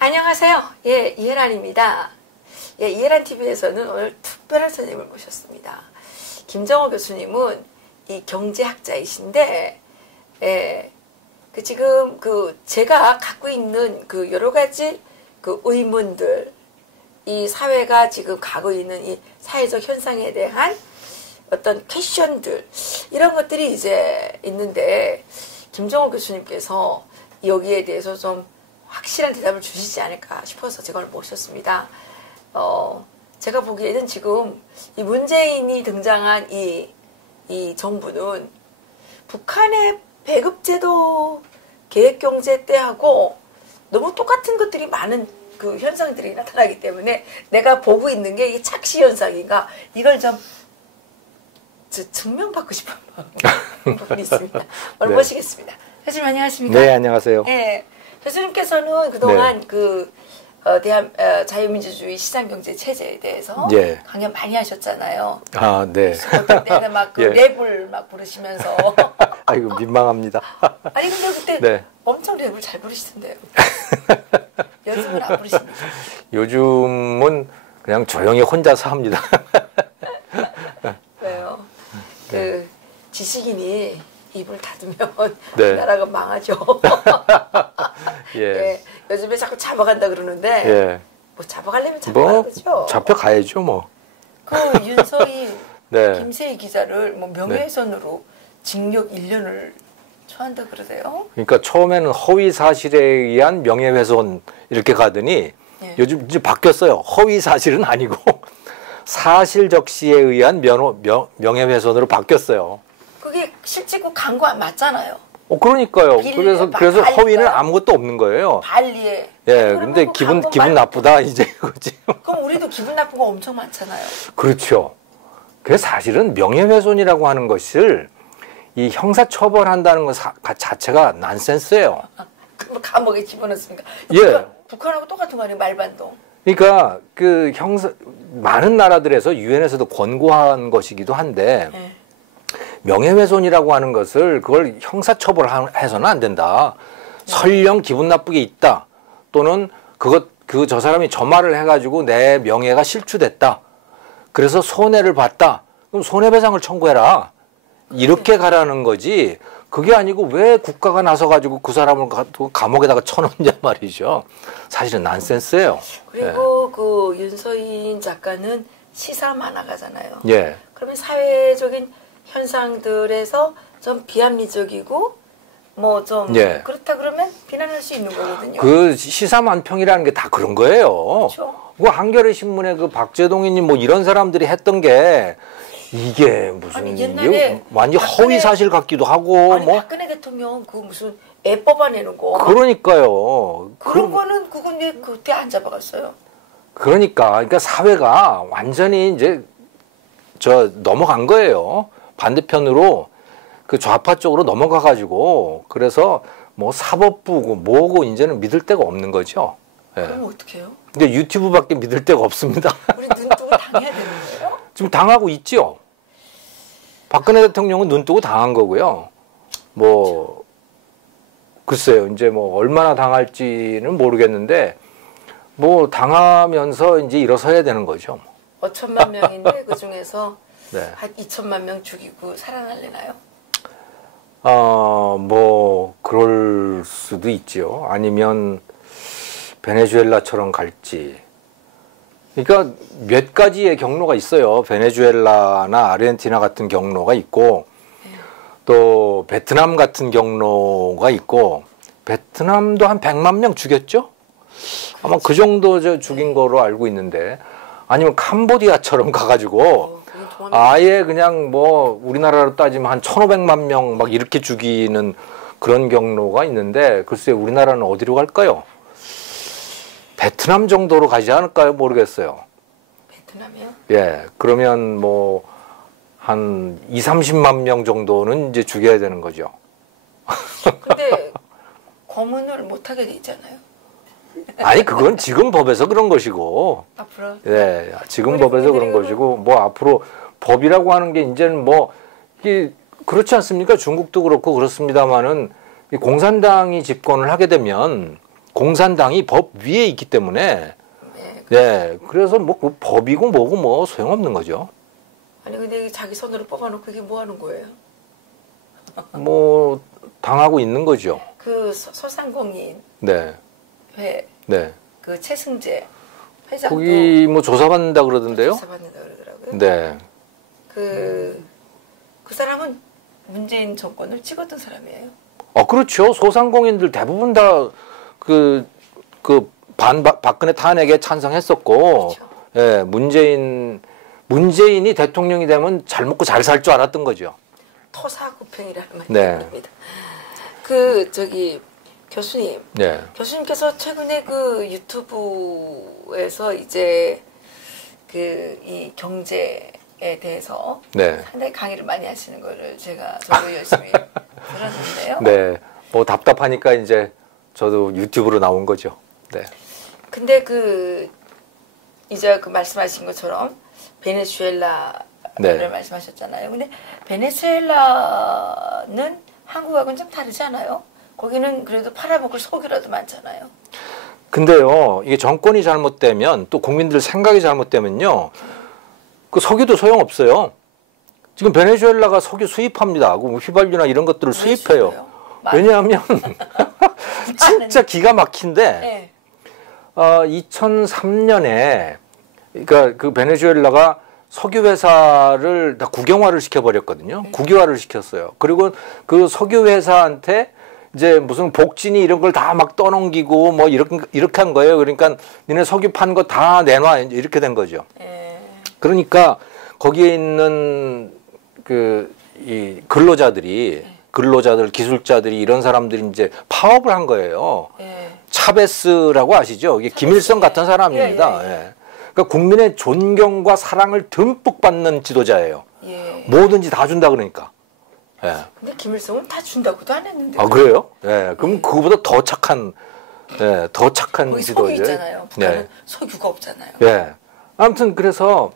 안녕하세요. 예, 이혜란입니다. 예, 이혜란 TV에서는 오늘 특별한 선생님을 모셨습니다. 김정호 교수님은 이 경제학자이신데, 예, 지금 제가 갖고 있는 여러 가지 의문들, 이 사회가 지금 가고 있는 이 사회적 현상에 대한 어떤 퀘션들, 이런 것들이 이제 있는데, 김정호 교수님께서 여기에 대해서 좀 확실한 대답을 주시지 않을까 싶어서 제가 오늘 모셨습니다. 제가 보기에는 지금 이 문재인이 등장한 이 정부는 북한의 배급제도 계획경제 때하고 너무 똑같은 것들이 많은 현상들이 나타나기 때문에 내가 보고 있는 게 이게 착시 현상인가, 이걸 좀 증명받고 싶은 부분이 있습니다. 오늘 네. 모시겠습니다. 교수님 안녕하십니까? 네, 안녕하세요. 네. 교수님께서는 그동안 자유민주주의 시장경제 체제에 대해서 강연 많이 하셨잖아요. 아, 네. 어떤 때는 막 랩을 막 부르시면서. 아이고, 민망합니다. 아니, 근데 그때 엄청 랩을 잘 부르시던데요. 요즘은 안 부르십니까? 요즘은 그냥 조용히 혼자서 합니다. 왜요? 지식인이 입을 닫으면 나라가 망하죠. 예. 요즘에 자꾸 잡아간다 그러는데 뭐 잡아가려면 잡아가야 되죠. 잡혀가야죠 뭐. 윤서희 김세희 기자를 명예훼손으로 징역 1년을 처한다 그러세요? 그러니까 처음에는 허위 사실에 의한 명예훼손 이렇게 가더니 요즘 이제 바뀌었어요. 허위 사실은 아니고 사실 적시에 의한 명예훼손으로 바뀌었어요. 그게 실제 그 광고 맞잖아요. 그러니까요. 그래서 허위는 아무것도 없는 거예요. 발리에. 근데 기분 나쁘다 이제 그거지. 그럼 우리도 기분 나쁜 거 엄청 많잖아요. 그렇죠. 그래서 사실은 명예훼손이라고 하는 것을 이 형사 처벌한다는 것 자체가 난센스예요. 그럼 감옥에 집어넣습니까? 북한하고 똑같은 거 아니에요, 말반동. 그러니까 많은 나라들에서 유엔에서도 권고한 것이기도 한데. 명예훼손이라고 하는 것을 그걸 형사처벌해서는 안 된다. 설령 기분 나쁘게 있다. 또는 저 사람이 저 말을 해가지고 내 명예가 실추됐다. 그래서 손해를 봤다. 그럼 손해배상을 청구해라. 이렇게 가라는 거지. 그게 아니고 왜 국가가 나서가지고 그 사람을 감옥에다가 쳐넣냐 말이죠. 사실은 난센스예요. 그리고 윤서인 작가는 시사 만화가잖아요. 그러면 사회적인 현상들에서 좀 비합리적이고 그렇다 그러면 비난할 수 있는 거거든요. 그 시사만평이라는 게 다 그런 거예요. 그렇죠. 한겨레 신문에 박재동이님 이런 사람들이 했던 게 이게 무슨 완전 허위 사실 같기도 하고 박근혜 대통령 무슨 애 뽑아내는 거. 그러니까요. 그건 왜 그때 안 잡아갔어요? 그러니까 사회가 완전히 이제 넘어간 거예요. 반대편으로 좌파 쪽으로 넘어가가지고 그래서 사법부고 뭐고 이제는 믿을 데가 없는 거죠. 그럼 어떻게 해요? 근데 유튜브밖에 믿을 데가 없습니다. 우리 눈 뜨고 당해야 되는 거예요? 지금 당하고 있죠. 박근혜 대통령은 눈 뜨고 당한 거고요. 글쎄요. 이제 얼마나 당할지는 모르겠는데 당하면서 이제 일어서야 되는 거죠. 5천만 명인데 그 중에서 한 2천만 명 죽이고 살아날래나요? 그럴 수도 있죠. 아니면 베네수엘라처럼 갈지. 그러니까 몇 가지의 경로가 있어요. 베네수엘라나 아르헨티나 같은 경로가 있고 또 베트남 같은 경로가 있고 베트남도 한 100만 명 죽였죠? 아마 그 정도 죽인 거로 알고 있는데 아니면 캄보디아처럼 가가지고 아예 그냥 우리나라로 따지면 한 1,500만 명 막 이렇게 죽이는 그런 경로가 있는데 글쎄 우리나라는 어디로 갈까요? 베트남 정도로 가지 않을까요? 모르겠어요. 베트남이요? 그러면 한 20-30만 명 정도는 이제 죽여야 되는 거죠. 근데 검문을 못하게 돼 있잖아요. 아니 그건 지금 법에서 그런 것이고. 앞으로. 네, 지금 법에서 그런 것이고 뭐 앞으로 법이라고 하는 게 이제는 뭐 이게 그렇지 않습니까? 중국도 그렇고 그렇습니다만은 이 공산당이 집권을 하게 되면 공산당이 법 위에 있기 때문에 네, 그래서 뭐 그 법이고 뭐고 뭐 소용없는 거죠. 아니 근데 자기 손으로 뽑아놓고 이게 뭐 하는 거예요? 뭐 당하고 있는 거죠. 그 소상공인 네, 회, 네. 그 최승재 회장도 거기 뭐 조사받는다 그러던데요. 조사받는다 그러더라고요. 네. 그 사람은 문재인 정권을 찍었던 사람이에요. 그렇죠. 소상공인들 대부분 다 박근혜 탄핵에 찬성했었고, 그렇죠. 예, 문재인이 대통령이 되면 잘 먹고 잘 살 줄 알았던 거죠. 토사구팽이라는 말이 네. 나옵니다. 교수님, 네. 교수님께서 최근에 그 유튜브에서 이제 이 경제에 대해서 네. 상당히 강의를 많이 하시는 거를 저도 열심히 들었는데요. 네. 뭐 답답하니까 이제 저도 유튜브로 나온 거죠. 네. 근데 이제 말씀하신 것처럼 베네수엘라를 네. 말씀하셨잖아요. 근데 베네수엘라는 한국하고는 좀 다르지 않아요? 거기는 그래도 팔아먹을 석유라도 많잖아요. 근데요, 이게 정권이 잘못되면 또 국민들 생각이 잘못되면요, 그 석유도 소용없어요. 지금 베네수엘라가 석유 수입합니다. 그 휘발유나 이런 것들을 수입해요. 왜냐하면 진짜 기가 막힌데 네. 2003년에 그러니까 그 베네수엘라가 석유 회사를 다 국영화를 시켜버렸거든요. 국유화를 시켰어요. 그리고 그 석유 회사한테 이제 무슨 복지니 이런 걸 다 막 떠넘기고 뭐 이렇게 한 거예요. 그러니까 니네 석유 판 거 다 내놔 이렇게 된 거죠. 그러니까 거기에 있는 이 근로자들, 기술자들이 이런 사람들이 이제 파업을 한 거예요. 차베스라고 아시죠? 이게 김일성 같은 사람입니다. 예. 그러니까 국민의 존경과 사랑을 듬뿍 받는 지도자예요. 뭐든지 다 준다 그러니까. 예. 근데 김일성은 다 준다고도 안 했는데. 아 그래요? 예. 그럼 그거보다 더 착한 지도자. 석유 있잖아요. 북한은 석유가 없잖아요. 예. 아무튼 그래서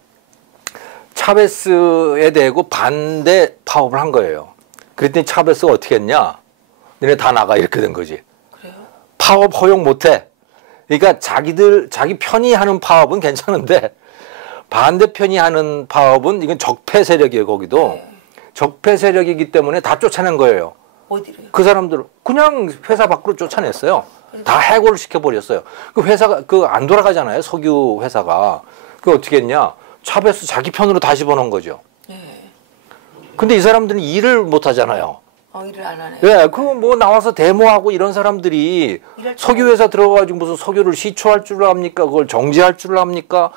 차베스에 대고 반대 파업을 한 거예요. 그랬더니 차베스가 어떻게 했냐? 너네 다 나가 이렇게 된 거지. 그래요? 파업 허용 못해. 그러니까 자기 편이 하는 파업은 괜찮은데 반대편이 하는 파업은 이건 적폐 세력이에요. 거기도 적폐 세력이기 때문에 다 쫓아낸 거예요. 어디로요? 그 사람들 그냥 회사 밖으로 쫓아냈어요. 다 해고를 시켜버렸어요. 그 회사가 안 돌아가잖아요. 석유 회사가. 그 어떻게 했냐? 차베스 자기 편으로 다 집어넣은 거죠. 근데 이 사람들은 일을 못 하잖아요. 일을 안 하네요. 예, 뭐 나와서 데모하고 이런 사람들이 석유 회사 들어가가지고 무슨 석유를 시초할 줄 압니까? 그걸 정지할 줄 압니까?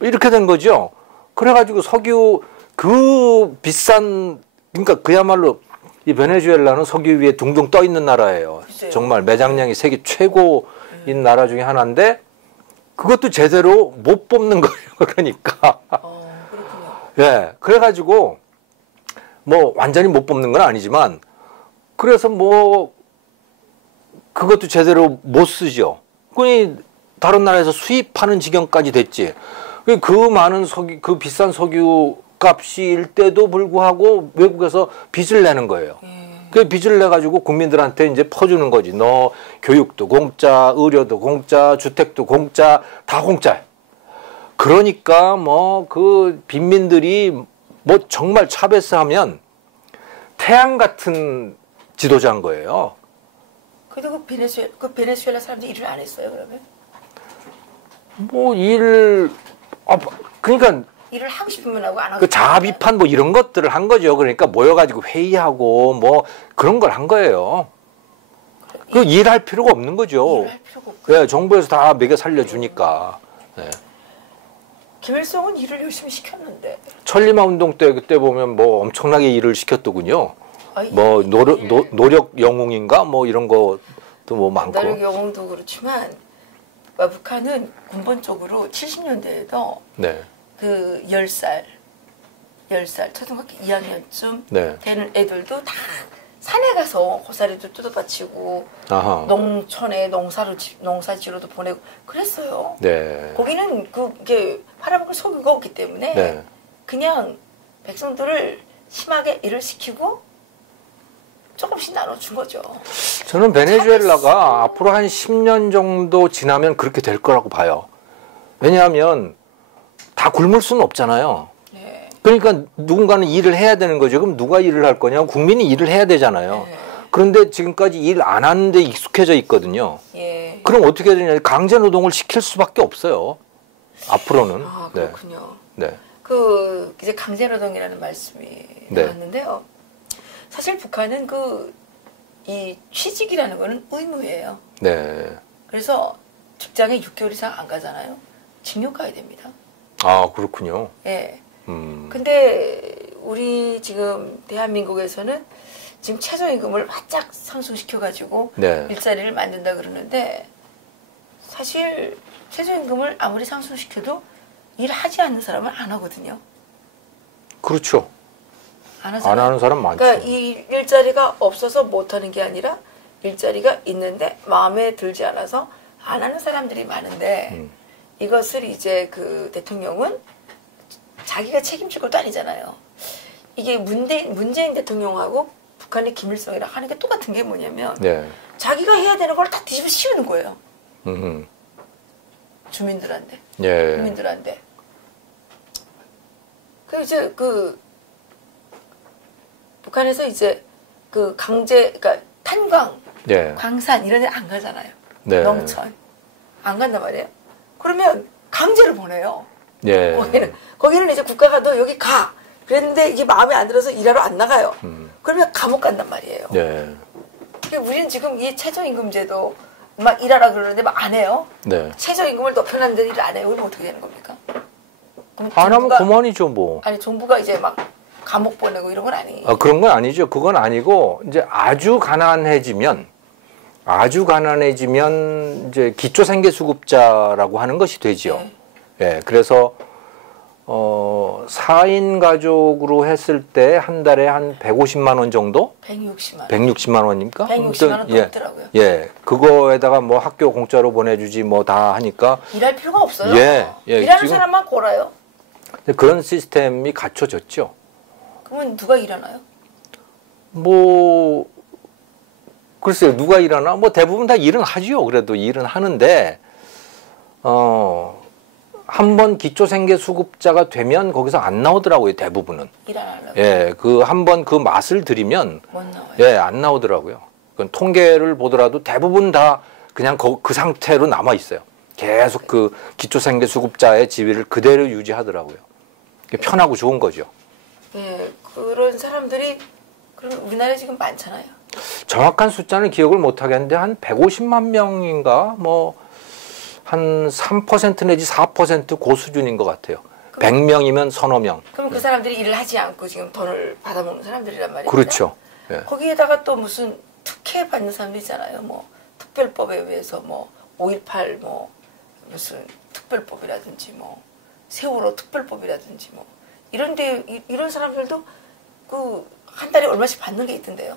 이렇게 된 거죠. 그래가지고 석유 그러니까 그야말로 이 베네수엘라는 석유 위에 둥둥 떠 있는 나라예요. 글쎄요. 정말 매장량이 세계 최고인 나라 중에 하나인데 그것도 제대로 못 뽑는 거예요. 그러니까. 그렇군요. 예, 그래가지고 뭐 완전히 못 뽑는 건 아니지만 그래서 뭐 그것도 제대로 못 쓰죠. 그니 다른 나라에서 수입하는 지경까지 됐지. 그 많은 그 비싼 석유 값일 때도 불구하고 외국에서 빚을 내는 거예요. 그 빚을 내 가지고 국민들한테 이제 퍼주는 거지. 너 교육도 공짜, 의료도 공짜, 주택도 공짜, 다 공짜. 그러니까 뭐 그 빈민들이 뭐 정말 차베스 하면 태양 같은 지도자인 거예요. 그래도 그 베네수엘라 사람들이 일을 안 했어요, 그러면? 뭐 그러니까 일을 하고 싶으면 하고 안 하고 그 자아 비판 뭐 이런 것들을 한 거죠. 그러니까 모여가지고 회의하고 뭐 그런 걸 한 거예요. 그 일할 필요가 없는 거죠. 일할 필요가 없고. 네, 정부에서 다 먹여 살려주니까. 네. 김일성은 일을 열심히 시켰는데. 천리마 운동 때 그때 보면 뭐 엄청나게 일을 시켰더군요. 뭐 노력 영웅인가 뭐 이런 것도 뭐 많고. 노력 영웅도 그렇지만 북한은 근본적으로 70년대에도 네. 그 10살 초등학교 2학년쯤 네. 되는 애들도 다 산에 가서 고사리도 뜯어바치고 아하. 농촌에 농사지로도 보내고 그랬어요. 네. 거기는 그게 팔아먹을 소비가 없기 때문에 네. 그냥 백성들을 심하게 일을 시키고 조금씩 나눠준 거죠. 저는 베네수엘라가 앞으로 한 10년 정도 지나면 그렇게 될 거라고 봐요. 왜냐하면 다 굶을 수는 없잖아요. 네. 그러니까 누군가는 일을 해야 되는 거죠. 그럼 누가 일을 할 거냐? 국민이 일을 해야 되잖아요. 네. 그런데 지금까지 일 안 하는데 익숙해져 있거든요. 예. 그럼 어떻게 되냐? 강제 노동을 시킬 수밖에 없어요. 앞으로는. 아, 그렇군요. 네. 이제 강제노동이라는 말씀이 네. 나왔는데요. 사실 북한은 이 취직이라는 거는 의무예요. 네. 그래서 직장에 6개월 이상 안 가잖아요. 징역 가야 됩니다. 아, 그렇군요. 예. 근데 우리 지금 대한민국에서는 지금 최저임금을 바짝 상승시켜가지고 네. 일자리를 만든다 그러는데 사실 최저임금을 아무리 상승시켜도 일하지 않는 사람은 안 하거든요. 그렇죠. 안 안 하는 사람 많죠. 그러니까 이 일자리가 없어서 못하는 게 아니라 일자리가 있는데 마음에 들지 않아서 안 하는 사람들이 많은데 이것을 이제 그 대통령은 자기가 책임질 것도 아니잖아요. 이게 문재인 대통령하고 북한의 김일성이랑 하는 게 똑같은 게 뭐냐면 네. 자기가 해야 되는 걸 다 뒤집어 씌우는 거예요. 주민들한테. 예. 국민들한테. 그 이제 북한에서 이제 그러니까 탄광, 네. 광산 이런 데 안 가잖아요. 네. 농촌 안 간단 말이에요. 그러면 강제로 보내요. 예. 거기는 이제 국가가 너 여기 가. 그랬는데 이게 마음에 안 들어서 일하러 안 나가요. 그러면 감옥 간단 말이에요. 네. 그러니까 우리는 지금 이 최저임금제도 막 일하라 그러는데 막 안 해요. 네. 최저임금을 높여놨는데 일을 안 해요. 그러면 어떻게 되는 겁니까? 안 하면 그만이죠, 뭐. 아니 정부가 이제 막 감옥 보내고 이런 건 아니에요. 아, 그런 건 아니죠. 그건 아니고 이제 아주 가난해지면 이제 기초생계수급자라고 하는 것이 되지요. 네. 예. 그래서 4인 가족으로 했을 때 한 달에 한 150만 원 정도? 160만 원. 160만 원입니까? 160만 원 넘더라고요. 예. 그거에다가 뭐 학교 공짜로 보내주지 뭐 다 하니까. 일할 필요가 없어요. 예. 일하는 지금 사람만 골아요. 그런 시스템이 갖춰졌죠. 그러면 누가 일하나요? 뭐 글쎄요, 누가 일하나? 뭐 대부분 다 일은 하지요. 그래도 일은 하는데 한 번 기초생계수급자가 되면 거기서 안 나오더라고요. 대부분은. 일 안 하려고. 예, 한 번 그 맛을 들이면 못 나와요. 예, 안 나오더라고요. 그 통계를 보더라도 대부분 다 그냥 그 상태로 남아 있어요. 계속 그 기초생계수급자의 지위를 그대로 유지하더라고요. 편하고 좋은 거죠. 예, 그런 사람들이 그럼 우리나라에 지금 많잖아요. 정확한 숫자는 기억을 못 하겠는데 한 150만 명인가 뭐 한 3% 내지 4% 그 수준인 것 같아요. 100명이면 서너 명. 그럼 그 사람들이 일을 하지 않고 지금 돈을 받아먹는 사람들이란 말이에요. 그렇죠. 예. 거기에다가 또 무슨 특혜 받는 사람도 있잖아요. 뭐 특별법에 의해서 뭐 5.18 뭐 무슨 특별법이라든지 뭐 세월호 특별법이라든지 뭐 이런데 이런 사람들도 그 한 달에 얼마씩 받는 게 있던데요.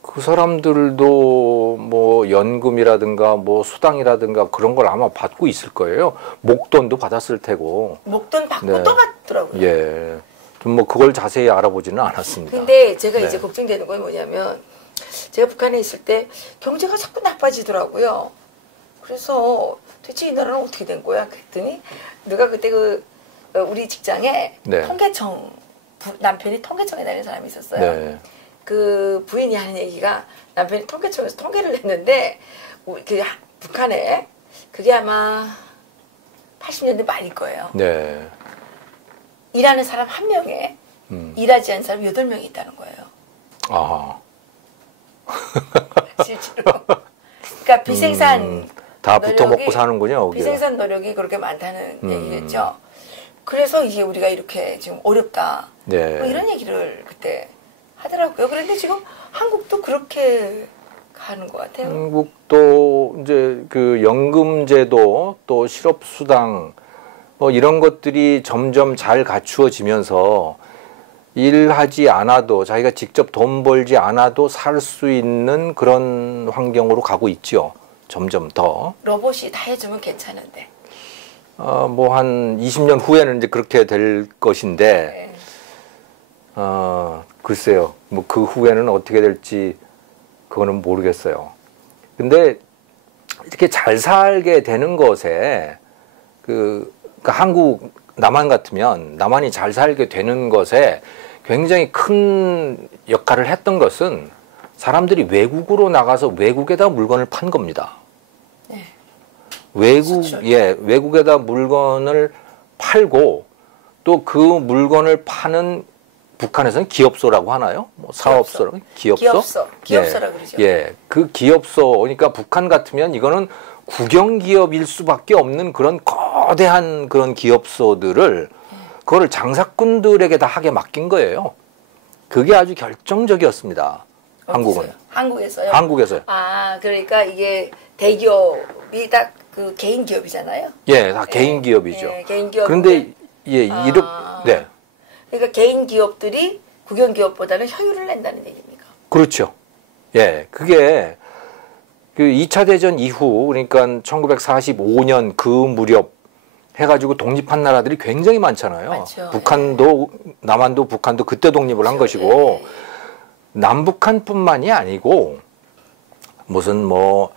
그 사람들도 뭐 연금이라든가 뭐 수당이라든가 그런 걸 아마 받고 있을 거예요. 목돈도 받았을 테고. 목돈 받고 네. 또 받더라고요. 예. 좀 뭐 그걸 자세히 알아보지는 않았습니다. 근데 제가 네. 이제 걱정되는 건 뭐냐면 제가 북한에 있을 때 경제가 자꾸 나빠지더라고요. 그래서 대체 이 나라는 어떻게 된 거야? 그랬더니 누가 그때 우리 직장에 네. 통계청 남편이 통계청에 다니는 사람이 있었어요. 네. 그 부인이 하는 얘기가 남편이 통계청에서 통계를 냈는데 북한에 그게 아마 80년대 말일 거예요. 네. 일하는 사람 1명에 일하지 않는 사람 8명이 있다는 거예요. 아. 실제로. 그러니까 비생산 다 붙어 먹고 사는군요. 거기가. 비생산 노력이 그렇게 많다는 얘기겠죠. 그래서 이게 우리가 이렇게 지금 어렵다. 네. 뭐 이런 얘기를 그때 하더라고요. 그런데 지금 한국도 그렇게 가는 것 같아요. 한국도 이제 그 연금제도 또 실업수당 뭐 이런 것들이 점점 잘 갖추어지면서 일하지 않아도 자기가 직접 돈 벌지 않아도 살 수 있는 그런 환경으로 가고 있죠. 점점 더. 로봇이 다 해주면 괜찮은데. 뭐 한 20년 후에는 이제 그렇게 될 것인데, 네. 글쎄요. 뭐 그 후에는 어떻게 될지 그거는 모르겠어요. 근데 이렇게 잘 살게 되는 것에 그러니까 한국 남한 같으면 남한이 잘 살게 되는 것에 굉장히 큰 역할을 했던 것은 사람들이 외국으로 나가서 외국에다 물건을 판 겁니다. 네. 외국에다 물건을 팔고 또 그 물건을 파는 북한에서는 기업소라고 하나요? 뭐 사업소라고? 기업소라 그러죠. 예, 그 기업소, 그러니까 북한 같으면 이거는 국영기업일 수밖에 없는 그런 거대한 그런 기업소들을 그거를 장사꾼들에게 다 하게 맡긴 거예요. 그게 아주 결정적이었습니다. 한국은. 한국에서요? 한국에서요. 그러니까 이게 대기업이 다 그 개인 기업이잖아요. 예, 다 개인 기업이죠. 개인 기업. 그런데 네. 그러니까 개인 기업들이 국영 기업보다는 효율을 낸다는 얘기입니까? 그렇죠. 예, 그게 그 2차 대전 이후 그러니까 1945년 그 무렵 해가지고 독립한 나라들이 굉장히 많잖아요. 맞죠. 북한도 남한도 북한도 그때 독립을 한 것이고 남북한뿐만이 아니고 무슨 뭐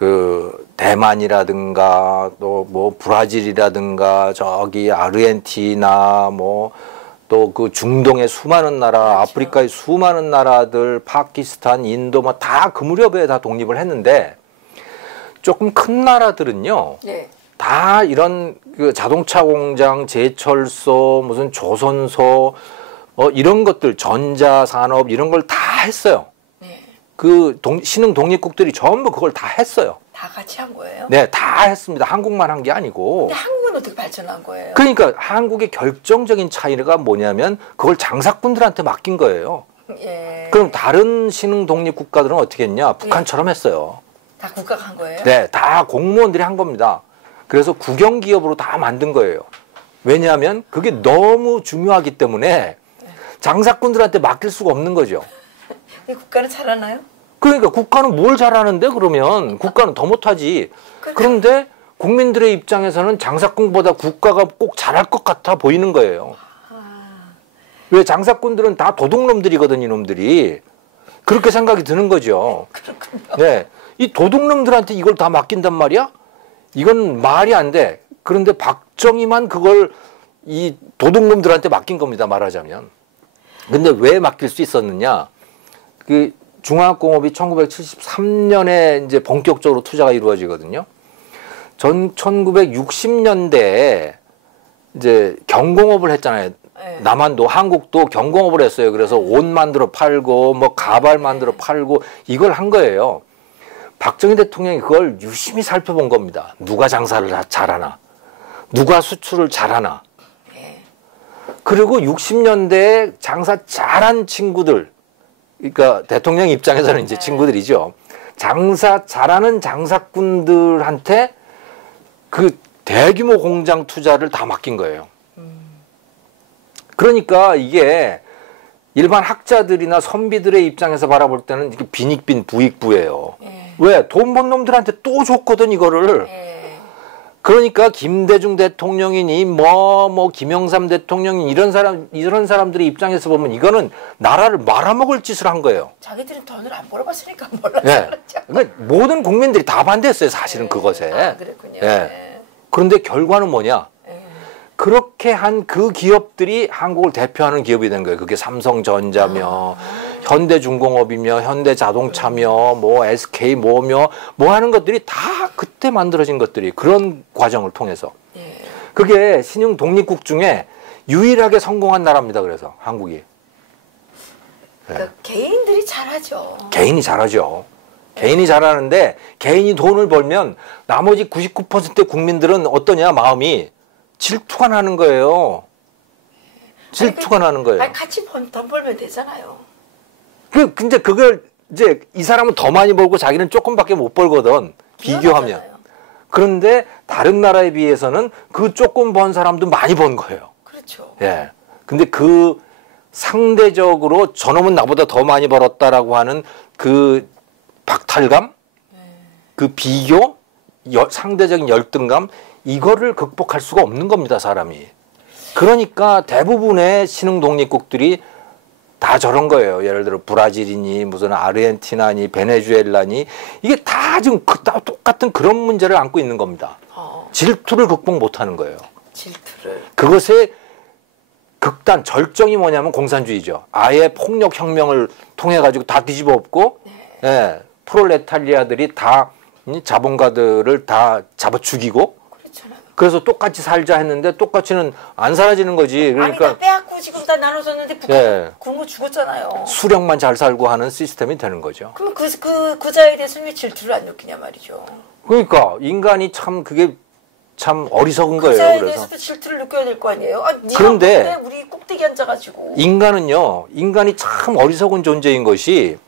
그 대만이라든가 또 뭐 브라질이라든가 저기 아르헨티나 뭐 또 그 중동의 수많은 나라, 그렇죠. 아프리카의 수많은 나라들, 파키스탄, 인도 뭐 다 그 무렵에 다 독립을 했는데 조금 큰 나라들은요. 네. 다 이런 그 자동차 공장, 제철소, 무슨 조선소 이런 것들 전자산업 이런 걸 다 했어요. 네. 그 신흥 독립국들이 전부 그걸 다 했어요. 다 같이 한 거예요? 네, 다 했습니다. 한국만 한 게 아니고. 근데 한국은 어떻게 발전한 거예요? 그러니까 한국의 결정적인 차이가 뭐냐면 그걸 장사꾼들한테 맡긴 거예요. 예. 그럼 다른 신흥 독립 국가들은 어떻게 했냐? 북한처럼 했어요. 다 국가가 한 거예요? 네, 다 공무원들이 한 겁니다. 그래서 국영기업으로 다 만든 거예요. 왜냐하면 그게 너무 중요하기 때문에 장사꾼들한테 맡길 수가 없는 거죠. 국가는 잘하나요? 그러니까 국가는 뭘 잘하는데 그러면 국가는 더 못하지. 그런데 국민들의 입장에서는 장사꾼보다 국가가 꼭 잘할 것 같아 보이는 거예요. 왜 장사꾼들은 다 도둑놈들이거든 이놈들이. 그렇게 생각이 드는 거죠. 네, 이 도둑놈들한테 이걸 다 맡긴단 말이야? 이건 말이 안 돼. 그런데 박정희만 그걸 이 도둑놈들한테 맡긴 겁니다. 말하자면. 근데 왜 맡길 수 있었느냐? 그 중화학공업이 1973년에 이제 본격적으로 투자가 이루어지거든요. 1960년대에 이제 경공업을 했잖아요. 네. 남한도 한국도 경공업을 했어요. 그래서 옷 만들어 팔고 뭐 가발 만들어 팔고 이걸 한 거예요. 박정희 대통령이 그걸 유심히 살펴본 겁니다. 누가 장사를 잘하나, 누가 수출을 잘하나. 그리고 60년대에 장사 잘한 친구들, 그러니까 대통령 입장에서는 이제 친구들이죠. 장사 잘하는 장사꾼들한테 그 대규모 공장 투자를 다 맡긴 거예요. 그러니까 이게 일반 학자들이나 선비들의 입장에서 바라볼 때는 이게 빈익빈 부익부예요. 왜? 돈 번 놈들한테 또 줬거든 이거를. 그러니까 김대중 대통령이니 뭐 김영삼 대통령이 이런 사람들의 입장에서 보면 이거는 나라를 말아먹을 짓을 한 거예요. 자기들은 돈을 안 벌어봤으니까 몰랐죠. 네. 그러니까 모든 국민들이 다 반대했어요, 사실은 그것에. 그랬군요. 네. 그런데 결과는 뭐냐? 그렇게 한 그 기업들이 한국을 대표하는 기업이 된 거예요. 그게 삼성전자며 현대중공업이며 현대자동차며 뭐 SK 뭐며 뭐 하는 것들이 다 그때 만들어진 것들이 그런 과정을 통해서. 그게 신흥 독립국 중에 유일하게 성공한 나라입니다. 그래서 한국이. 그러니까 개인들이 잘하죠. 개인이 잘하죠. 개인이 잘하는데 개인이 돈을 벌면 나머지 99%의 국민들은 어떠냐 마음이 질투가 나는 거예요. 질투가 나는 거예요. 아니, 같이 돈 벌면 되잖아요. 근데 그걸 이제 이 사람은 더 많이 벌고 자기는 조금밖에 못 벌거든. 비교하면. 그런데 다른 나라에 비해서는 그 조금 번 사람도 많이 번 거예요. 그렇죠. 예. 근데 그 상대적으로 저놈은 나보다 더 많이 벌었다라고 하는 그 박탈감, 그 비교, 상대적인 열등감, 이거를 극복할 수가 없는 겁니다, 사람이. 그러니까 대부분의 신흥 독립국들이 다 저런 거예요. 예를 들어 브라질이니 무슨 아르헨티나니 베네수엘라니 이게 다 지금 다 똑같은 그런 문제를 안고 있는 겁니다. 질투를 극복 못하는 거예요. 질투를. 그것의 극단 절정이 뭐냐면 공산주의죠. 아예 폭력 혁명을 통해 가지고 다 뒤집어 엎고 예, 프롤레타리아들이 다 자본가들을 다 잡아 죽이고 그렇잖아요. 그래서 똑같이 살자 했는데 똑같이는 안 사라지는 거지. 그러니까 아니 다 빼앗고 지금 다 나눠줬는데 북한 굶어 죽었잖아요. 수령만 잘 살고 하는 시스템이 되는 거죠. 그러면 그 자에 대해서는 왜 질투를 안 느끼냐 말이죠. 그러니까 인간이 참 그게 참 어리석은 그 거예요. 자에 그래서 대해서도 질투를 느껴야 될 거 아니에요. 아, 그런데 우리 꼭대기 앉아가지고. 인간이 참 어리석은 존재인 것이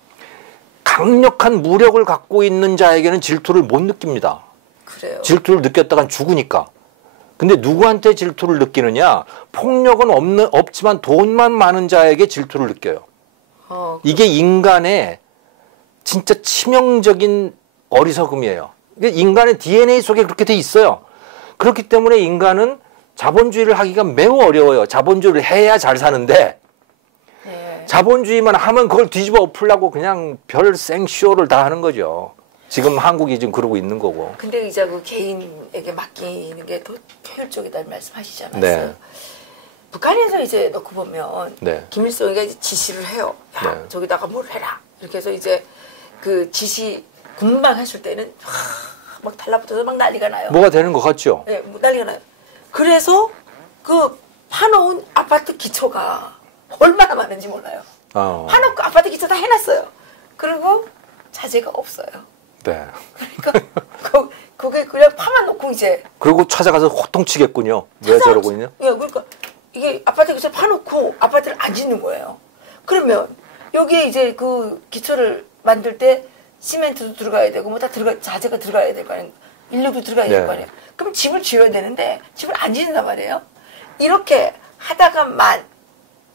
강력한 무력을 갖고 있는 자에게는 질투를 못 느낍니다. 그래요. 질투를 느꼈다간 죽으니까. 근데 누구한테 질투를 느끼느냐? 폭력은 없지만 돈만 많은 자에게 질투를 느껴요. 이게 인간의 진짜 치명적인 어리석음이에요. 인간의 DNA 속에 그렇게 돼 있어요. 그렇기 때문에 인간은 자본주의를 하기가 매우 어려워요. 자본주의를 해야 잘 사는데 네. 자본주의만 하면 그걸 뒤집어 엎으려고 그냥 별 생쇼를 다 하는 거죠. 지금 한국이 지금 그러고 있는 거고. 근데 이제 그 개인에게 맡기는 게 더 효율적이다는 말씀하시지 않았어요? 네. 북한에서 이제 놓고 보면 네. 김일성이가 이제 지시를 해요. 야, 네. 저기다가 뭘 해라. 이렇게 해서 이제 그 지시 군방 했을 때는 막 달라붙어서 막 난리가 나요. 뭐가 되는 것 같죠? 네, 뭐 난리가 나요. 그래서 그 파놓은 아파트 기초가 얼마나 많은지 몰라요. 파놓고 아파트 기초 다 해놨어요. 그리고 자재가 없어요. 네. 그러니까 그게 그냥 파만 놓고 이제. 그리고 찾아가서 호통치겠군요. 왜 저러고 있냐? 예, 그러니까 이게 아파트 기초 파놓고 아파트를 안 짓는 거예요. 그러면 여기에 이제 그 기초를 만들 때 시멘트도 들어가야 되고 뭐 다 자재가 들어가야 될 거 아니에요. 인력도 들어가야 될 거 아니에요. 그럼 집을 지어야 되는데 집을 안 짓는단 말이에요. 이렇게 하다가만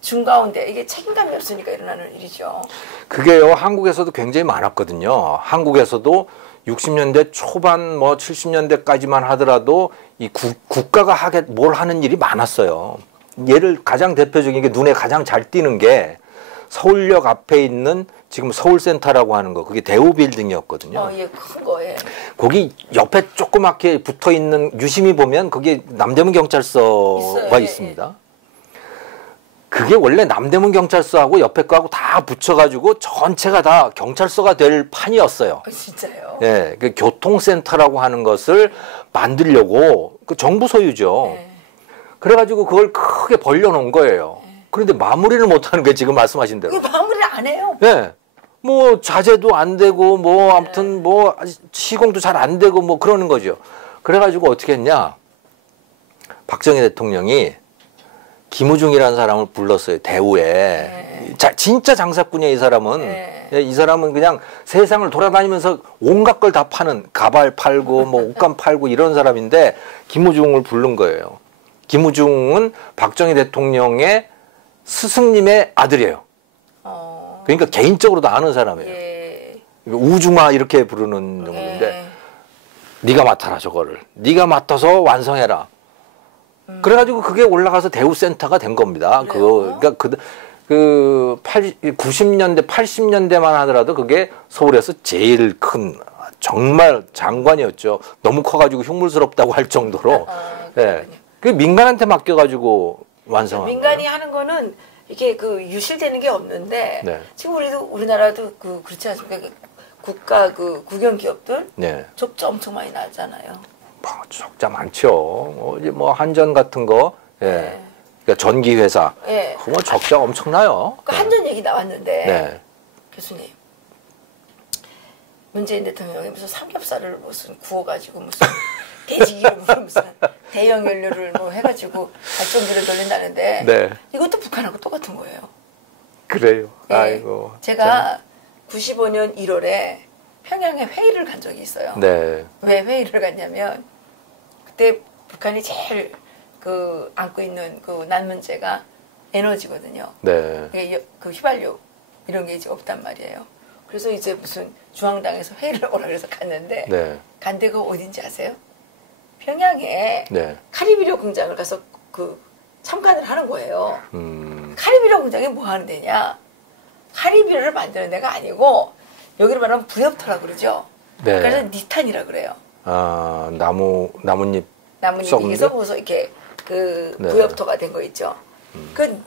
중가운데 이게 책임감이 없으니까 일어나는 일이죠. 그게요, 한국에서도 굉장히 많았거든요. 한국에서도 60년대 초반 뭐 70년대까지만 하더라도 이 국가가 뭘 하는 일이 많았어요. 예를 가장 대표적인 게 눈에 가장 잘 띄는 게 서울역 앞에 있는 지금 서울센터라고 하는 거, 그게 대우 빌딩이었거든요. 예, 큰 거에. 거기 옆에 조그맣게 붙어 있는 유심히 보면 그게 남대문 경찰서가 있어요. 있습니다. 그게 원래 남대문 경찰서하고 옆에 거하고 다 붙여가지고 전체가 다 경찰서가 될 판이었어요. 진짜요? 예, 그 교통센터라고 하는 것을 만들려고 그 정부 소유죠. 네. 그래가지고 그걸 크게 벌려놓은 거예요. 그런데 마무리를 못하는 게 지금 말씀하신 대로. 이거 마무리를 안 해요. 예. 뭐 자재도 안 되고 뭐 아무튼 뭐 시공도 잘 안 되고 뭐 그러는 거죠. 그래가지고 어떻게 했냐? 박정희 대통령이 김우중이라는 사람을 불렀어요. 대우에. 진짜 장사꾼이에요, 이 사람은. 이 사람은 그냥 세상을 돌아다니면서 온갖 걸 다 파는, 가발 팔고 뭐 옷감 팔고 이런 사람인데 김우중을 부른 거예요. 김우중은 박정희 대통령의 스승님의 아들이에요. 그러니까 개인적으로도 아는 사람이에요. 예. 우중아 이렇게 부르는 정도인데 네가 맡아라 저거를. 네가 맡아서 완성해라. 그래가지고 그게 올라가서 대우센터가 된 겁니다. 그러니까 90년대, 80년대만 하더라도 그게 서울에서 제일 큰 정말 장관이었죠. 너무 커가지고 흉물스럽다고 할 정도로. 예. 그 민간한테 맡겨가지고 완성한 민간이 거예요. 하는 거는 이게 그 유실되는 게 없는데 네. 지금 우리나라도 그렇지 않습니까? 국가 그 국영 기업들 네. 적자 엄청 많이 나잖아요. 적자 많죠. 이제 뭐 한전 같은 거, 예. 그러니까 전기 회사, 그거 적자 엄청나요. 그 한전 얘기 나왔는데 네. 교수님, 문재인 대통령이 무슨 삼겹살을 무슨 구워가지고 무슨 돼지기로 무슨 대형 연료를 뭐 해가지고 발전기를 돌린다는데 네. 이것도 북한하고 똑같은 거예요. 그래요. 네. 아이고. 제가 95년 1월에 평양에 회의를 간 적이 있어요. 네. 왜 회의를 갔냐면 그때 북한이 제일 그 안고 있는 그 난 문제가 에너지거든요. 네. 이게 그 휘발유 이런 게 이제 없단 말이에요. 그래서 이제 무슨 중앙당에서 회의를 오라 그래서 갔는데 네. 간 데가 어딘지 아세요? 평양에 네. 카리비료 공장을 가서 그 참관을 하는 거예요. 음. 카리비료 공장이 뭐 하는 데냐? 카리비료를 만드는 데가 아니고 여기를 말하면 부엽토라 그러죠. 네. 그래서 니탄이라 그래요. 아, 나뭇잎 나뭇잎이 썩어서 이렇게 그 네. 부엽토가 된 거 있죠. 그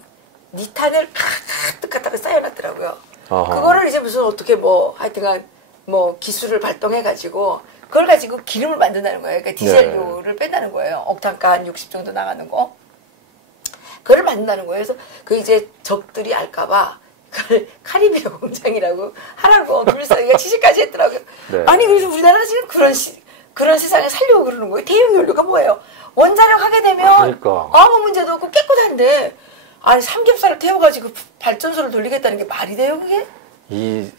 니탄을 가득 갖다가 쌓여놨더라고요. 아하. 그거를 이제 무슨 어떻게 뭐 하여튼간 뭐 기술을 발동해가지고 그걸 가지고 기름을 만든다는 거예요. 그러니까 디젤료를 뺀다는 거예요. 옥탄가 한 60 정도 나가는 거. 그걸 만든다는 거예요. 그래서 그 이제 적들이 알까봐 그걸 카리비아 공장이라고 하라고 불쌍이가 지시까지 했더라고요. 네. 아니 그래서 우리나라가 지금 그런 세상에 살려고 그러는 거예요. 대형 연료가 뭐예요? 원자력 하게 되면 그러니까. 아무 문제도 없고 깨끗한데 아니 삼겹살을 태워가지고 발전소를 돌리겠다는 게 말이 돼요 그게? 이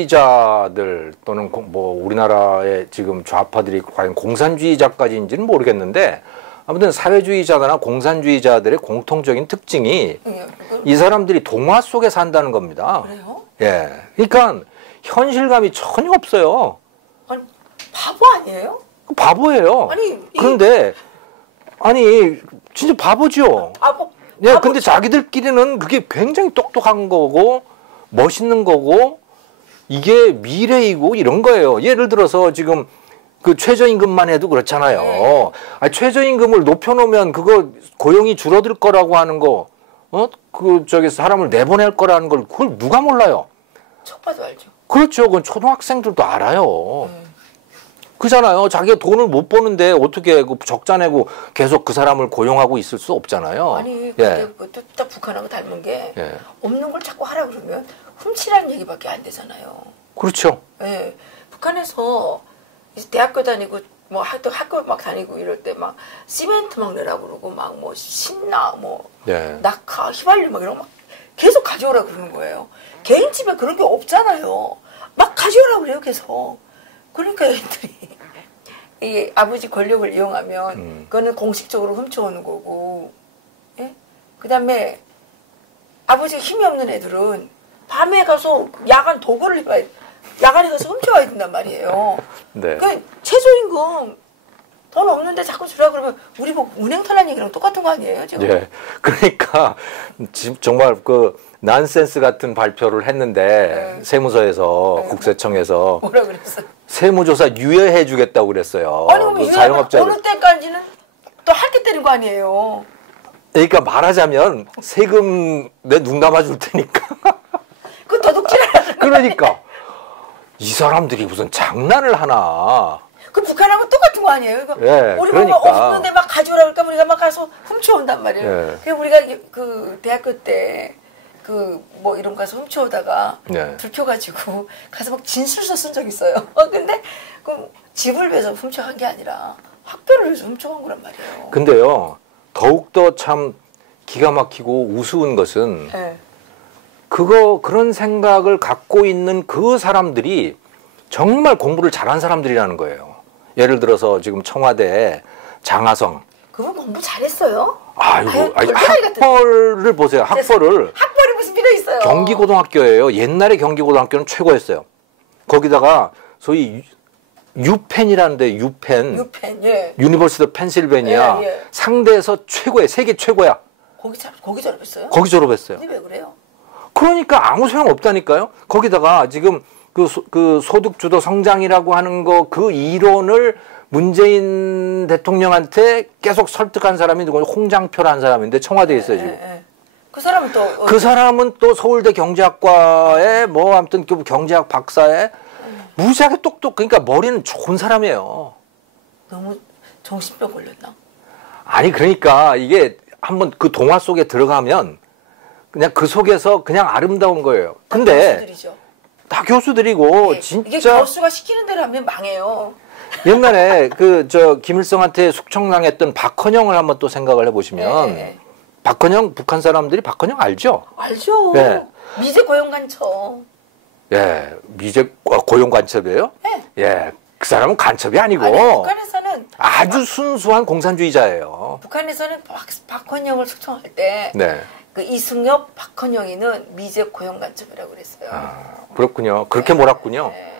사회주의자들 또는 뭐 우리나라의 지금 좌파들이 과연 공산주의자까지인지는 모르겠는데 아무튼 사회주의자나 공산주의자들의 공통적인 특징이 이 사람들이 동화 속에 산다는 겁니다. 그래요? 예. 그러니까 현실감이 전혀 없어요. 아니 바보 아니에요? 바보예요. 아니, 그런데 아니 진짜 바보죠. 바보. 예, 근데 자기들끼리는 그게 굉장히 똑똑한 거고 멋있는 거고 이게 미래이고 이런 거예요. 예를 들어서 지금 그 최저임금만 해도 그렇잖아요. 네. 아니, 최저임금을 높여놓으면 그거 고용이 줄어들 거라고 하는 거, 그 저기 사람을 내보낼 거라는 걸 그걸 누가 몰라요? 척 봐도 알죠. 그렇죠. 그건 초등학생들도 알아요. 그잖아요. 자기가 돈을 못 버는데 어떻게 그 적자 내고 계속 그 사람을 고용하고 있을 수 없잖아요. 아니 근데 그것도 딱 북한하고 닮은 게 예. 없는 걸 자꾸 하라 그러면 훔치라는 얘기밖에 안 되잖아요. 그렇죠. 예. 북한에서 이제 대학교 다니고 뭐 학교 막 다니고 이럴 때 막 시멘트 막 내라 그러고 막 뭐 신나 뭐 네. 낙하 휘발유 막 이런 거 막 계속 가져오라 그러는 거예요. 개인 집에 그런 게 없잖아요. 막 가져오라 그래요 계속. 그러니까 애들이 이 아버지 권력을 이용하면 그거는 공식적으로 훔쳐오는 거고, 예? 그다음에 아버지가 힘이 없는 애들은 밤에 가서 야간 도구를 해봐야 야간에 가서 훔쳐와야 된단 말이에요. 네. 그 최저임금 돈 없는데 자꾸 주라 그러면 우리 뭐 은행 털란 얘기랑 똑같은 거 아니에요 지금? 예. 그러니까 지금 정말 그 난센스 같은 발표를 했는데 네. 세무서에서 국세청에서 뭐라 그랬어? 세무조사 유예해 주겠다고 그랬어요. 아니 그럼 그 이거 어느 때까지는 또 할 때 때린 거 아니에요? 그러니까 말하자면 세금 내 눈 감아 줄 테니까. 그 도둑질하는 그러니까 이 사람들이 무슨 장난을 하나. 그 북한하고 똑같은 거 아니에요? 이거 예, 우리 그러니까. 뭐 없는데 막 가져오라 그러니까 우리가 막 가서 훔쳐온단 말이에요. 예. 그래서 우리가 그 대학교 때 그 뭐 이런 거 가서 훔쳐오다가 네. 들켜가지고 가서 막 진술서 쓴 적 있어요. 근데 그 집을 위해서 훔쳐간 게 아니라 학교를 위해서 훔쳐간 거란 말이에요. 근데요 더욱더 참 기가 막히고 우스운 것은 예. 그런 생각을 갖고 있는 그 사람들이 정말 공부를 잘한 사람들이라는 거예요. 예를 들어서 지금 청와대 장하성. 그분 공부 잘했어요? 아이고, 아유, 돌덩이 같은 학벌을 보세요. 학벌을. 학벌이 무슨 필요 있어요? 경기고등학교예요. 옛날에 경기고등학교는 최고였어요. 거기다가 소위 유펜이라는데 유펜. 유펜, 예. 유니버시티 오브 펜실베니아. 예, 예. 상대에서 최고의 세계 최고야. 거기 졸업했어요? 거기 졸업했어요. 근데 왜 그래요? 그러니까 아무 소용 없다니까요. 거기다가 지금 그 소득주도 성장이라고 하는 거 그 이론을 문재인 대통령한테 계속 설득한 사람이 누구냐? 홍장표라는 사람인데 청와대에 있어요 지금. 그 사람은 또 그 사람은 또 서울대 경제학과에 뭐 아무튼 그 경제학 박사에 무지하게 똑똑. 그러니까 머리는 좋은 사람이에요. 너무 정신병 걸렸나? 아니 그러니까 이게 한번 그 동화 속에 들어가면 그냥 그 속에서 그냥 아름다운 거예요. 근데 교수들이죠. 다 교수들이고 네, 진짜 이게 교수가 시키는 대로 하면 망해요. 옛날에 김일성한테 숙청당했던 박헌영을 한번 또 생각을 해보시면 네. 박헌영 북한 사람들이 박헌영 알죠? 알죠. 네. 미제 고용간첩. 예, 미제 고용 간첩이에요? 네. 예, 그 사람은 간첩이 아니고 아니, 북한에서는 아주 순수한 공산주의자예요. 북한에서는 박헌영을 숙청할 때 네, 그 이승엽, 박헌영이는 미제 고용 관점이라고 그랬어요. 아, 그렇군요. 그렇게 몰았군요. 네.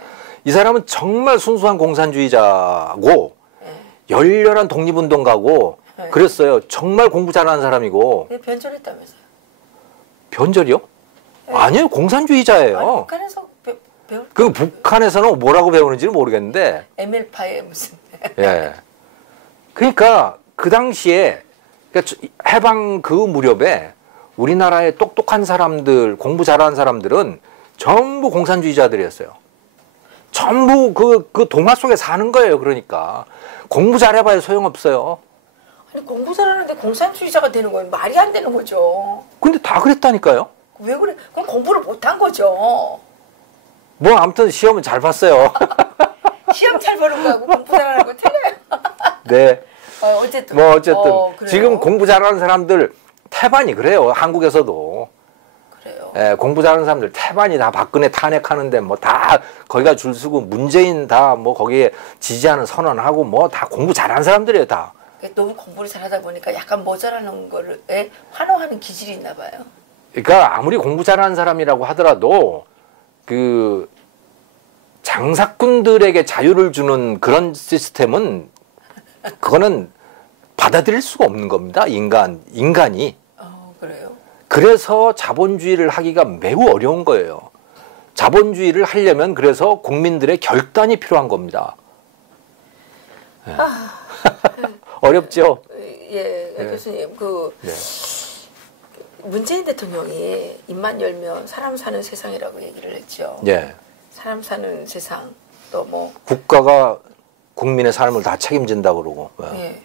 이 사람은 정말 순수한 공산주의자고 네. 열렬한 독립운동가고 네. 그랬어요. 정말 공부 잘하는 사람이고. 왜 변절했다면서요? 변절이요? 네. 아니에요. 공산주의자예요. 아니, 북한에서 배울 그 북한에서는 뭐라고 배우는지는 모르겠는데. ML파에 무슨 예. 그러니까 그 당시에 그러니까 해방 그 무렵에 우리나라의 똑똑한 사람들, 공부 잘하는 사람들은 전부 공산주의자들이었어요. 전부 그 동화 속에 사는 거예요. 그러니까 공부 잘해봐야 소용없어요. 아니 공부 잘하는데 공산주의자가 되는 건 말이 안 되는 거죠. 근데 다 그랬다니까요. 왜 그래? 그럼 공부를 못한 거죠. 뭐 아무튼 시험은 잘 봤어요. 시험 잘 보는 거하고 공부 잘하는 거 틀려요. 네. 어쨌든. 뭐 어쨌든 그래요? 지금 공부 잘하는 사람들 태반이 그래요. 한국에서도. 그래요. 예, 공부 잘하는 사람들 태반이 다 박근혜 탄핵하는데 뭐 다 거기가 줄 서고 문재인 다 뭐 거기에 지지하는 선언하고 뭐 다 공부 잘하는 사람들이에요 다. 너무 공부를 잘하다 보니까 약간 모자라는 거를 환호하는 기질이 있나 봐요. 그러니까 아무리 공부 잘하는 사람이라고 하더라도 그 장사꾼들에게 자유를 주는 그런 시스템은 그거는 받아들일 수가 없는 겁니다. 인간이. 그래요. 그래서 자본주의를 하기가 매우 어려운 거예요. 자본주의를 하려면 그래서 국민들의 결단이 필요한 겁니다. 네. 어렵죠? 예, 네. 교수님. 네. 문재인 대통령이 입만 열면 사람 사는 세상이라고 얘기를 했죠. 예. 사람 사는 세상, 또 뭐. 국가가 국민의 삶을 다 책임진다고 그러고. 예.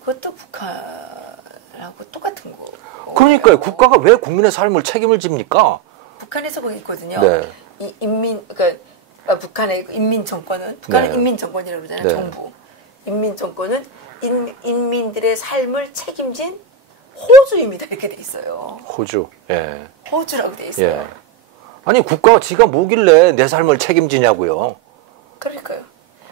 그것도 북한하고 똑같은 거. 그러니까요. 국가가 왜 국민의 삶을 책임을 집니까? 북한에서 거기 있거든요. 네. 그러니까 북한의 인민 정권은 북한은 네. 인민 정권이라고 그러잖아요. 네. 정부. 인민 정권은 인민들의 삶을 책임진 호주입니다. 이렇게 돼 있어요. 호주. 예. 호주라고 돼 있어요. 예. 아니 국가가 지가 뭐길래 내 삶을 책임지냐고요. 그러니까요.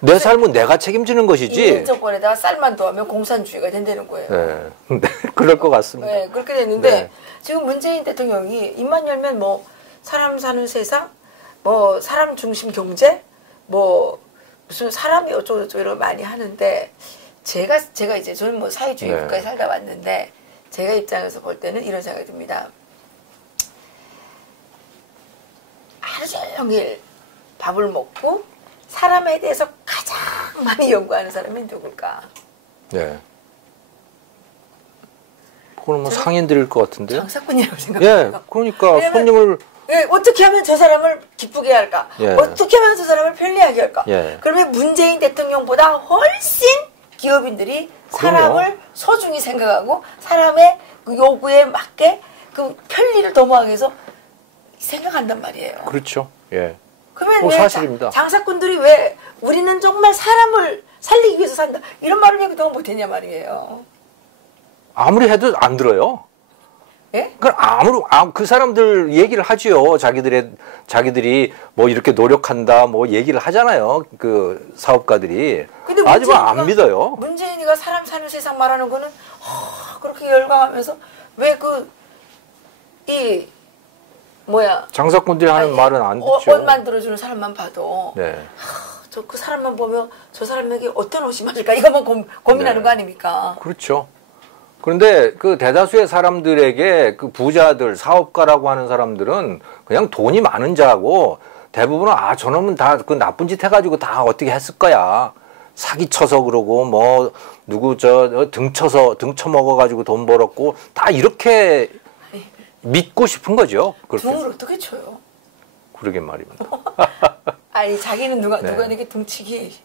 내 삶은 내가 책임지는 것이지. 인민 정권에다가 쌀만 더하면 공산주의가 된다는 거예요. 네. 네. 그럴 것 같습니다. 네, 그렇게 됐는데 네. 지금 문재인 대통령이 입만 열면 뭐 사람 사는 세상, 뭐 사람 중심 경제, 뭐 무슨 사람이 어쩌고저쩌고 이런 거 많이 하는데 제가 이제 저는 뭐 사회주의 네. 국가에 살다 왔는데 제가 입장에서 볼 때는 이런 생각이 듭니다. 하루 종일 밥을 먹고 사람에 대해서 가장 많이 연구하는 사람이 누굴까? 네. 그건 뭐 상인들일 것 같은데요? 장사꾼이라고 생각해요. 예. 그러니까 손님을 예, 어떻게 하면 저 사람을 기쁘게 할까? 예. 어떻게 하면 저 사람을 편리하게 할까? 예. 그러면 문재인 대통령보다 훨씬 기업인들이 사람을 그럼요. 소중히 생각하고 사람의 그 요구에 맞게 그 편리를 도모하기 위해서 생각한단 말이에요. 그렇죠. 예. 그러면 왜 사실입니다. 장사꾼들이 왜 우리는 정말 사람을 살리기 위해서 산다 이런 말을 왜 그동안 못했냐 말이에요. 아무리 해도 안 들어요. 예? 그 사람들 얘기를 하지요. 자기들이 뭐 이렇게 노력한다, 뭐 얘기를 하잖아요. 그 사업가들이. 근데 하지만 안 믿어요. 문재인이가 사람 사는 세상 말하는 거는 그렇게 열광하면서 왜 장사꾼들이 하는 말은 안 듣죠. 옷 만들어주는 사람만 봐도 네. 저 그 사람만 보면 저 사람에게 어떤 옷이 맞을까 이것만 고민하는 네. 거 아닙니까? 그렇죠. 그런데 그 대다수의 사람들에게 그 부자들, 사업가라고 하는 사람들은 그냥 돈이 많은 자고 대부분은 저놈은 다 그 나쁜 짓 해가지고 다 어떻게 했을 거야. 사기쳐서 그러고 뭐 누구 등쳐 먹어가지고 돈 벌었고 다 이렇게 믿고 싶은 거죠. 그렇게. 등을 어떻게 쳐요? 그러게 말입니다. 아니 자기는 누가 네. 이렇게 등치기.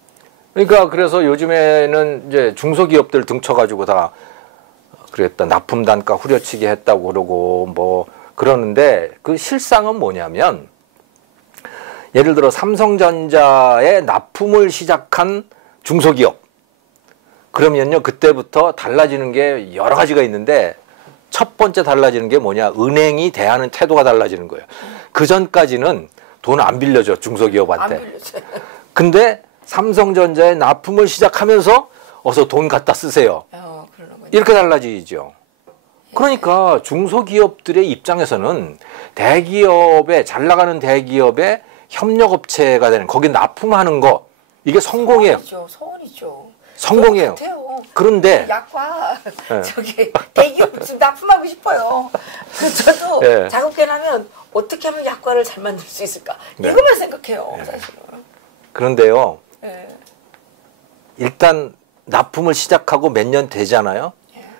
그러니까 그래서 요즘에는 이제 중소기업들 등쳐가지고 다 그랬다 납품 단가 후려치기 했다고 그러고 뭐 그러는데 그 실상은 뭐냐면 예를 들어 삼성전자에 납품을 시작한 중소기업 그러면요 그때부터 달라지는 게 여러 가지가 있는데 첫 번째 달라지는 게 뭐냐 은행이 대하는 태도가 달라지는 거예요. 그 전까지는 돈 안 빌려줘 중소기업한테. 안 빌려줘요. 근데 삼성전자에 납품을 시작하면서 어서 돈 갖다 쓰세요. 그러는 거죠. 이렇게 달라지죠. 그러니까 중소기업들의 입장에서는 대기업에 잘 나가는 대기업의 협력업체가 되는 거기 납품하는 거 이게 성공이에요. 소원이죠. 성공이에요. 그런데 약과 저기 대기업 좀 납품하고 싶어요. 저도 작업계라면 어떻게 하면 약과를 잘 만들 수 있을까 이것만 생각해요. 사실은. 그런데요. 일단 납품을 시작하고 몇 년 되잖아요.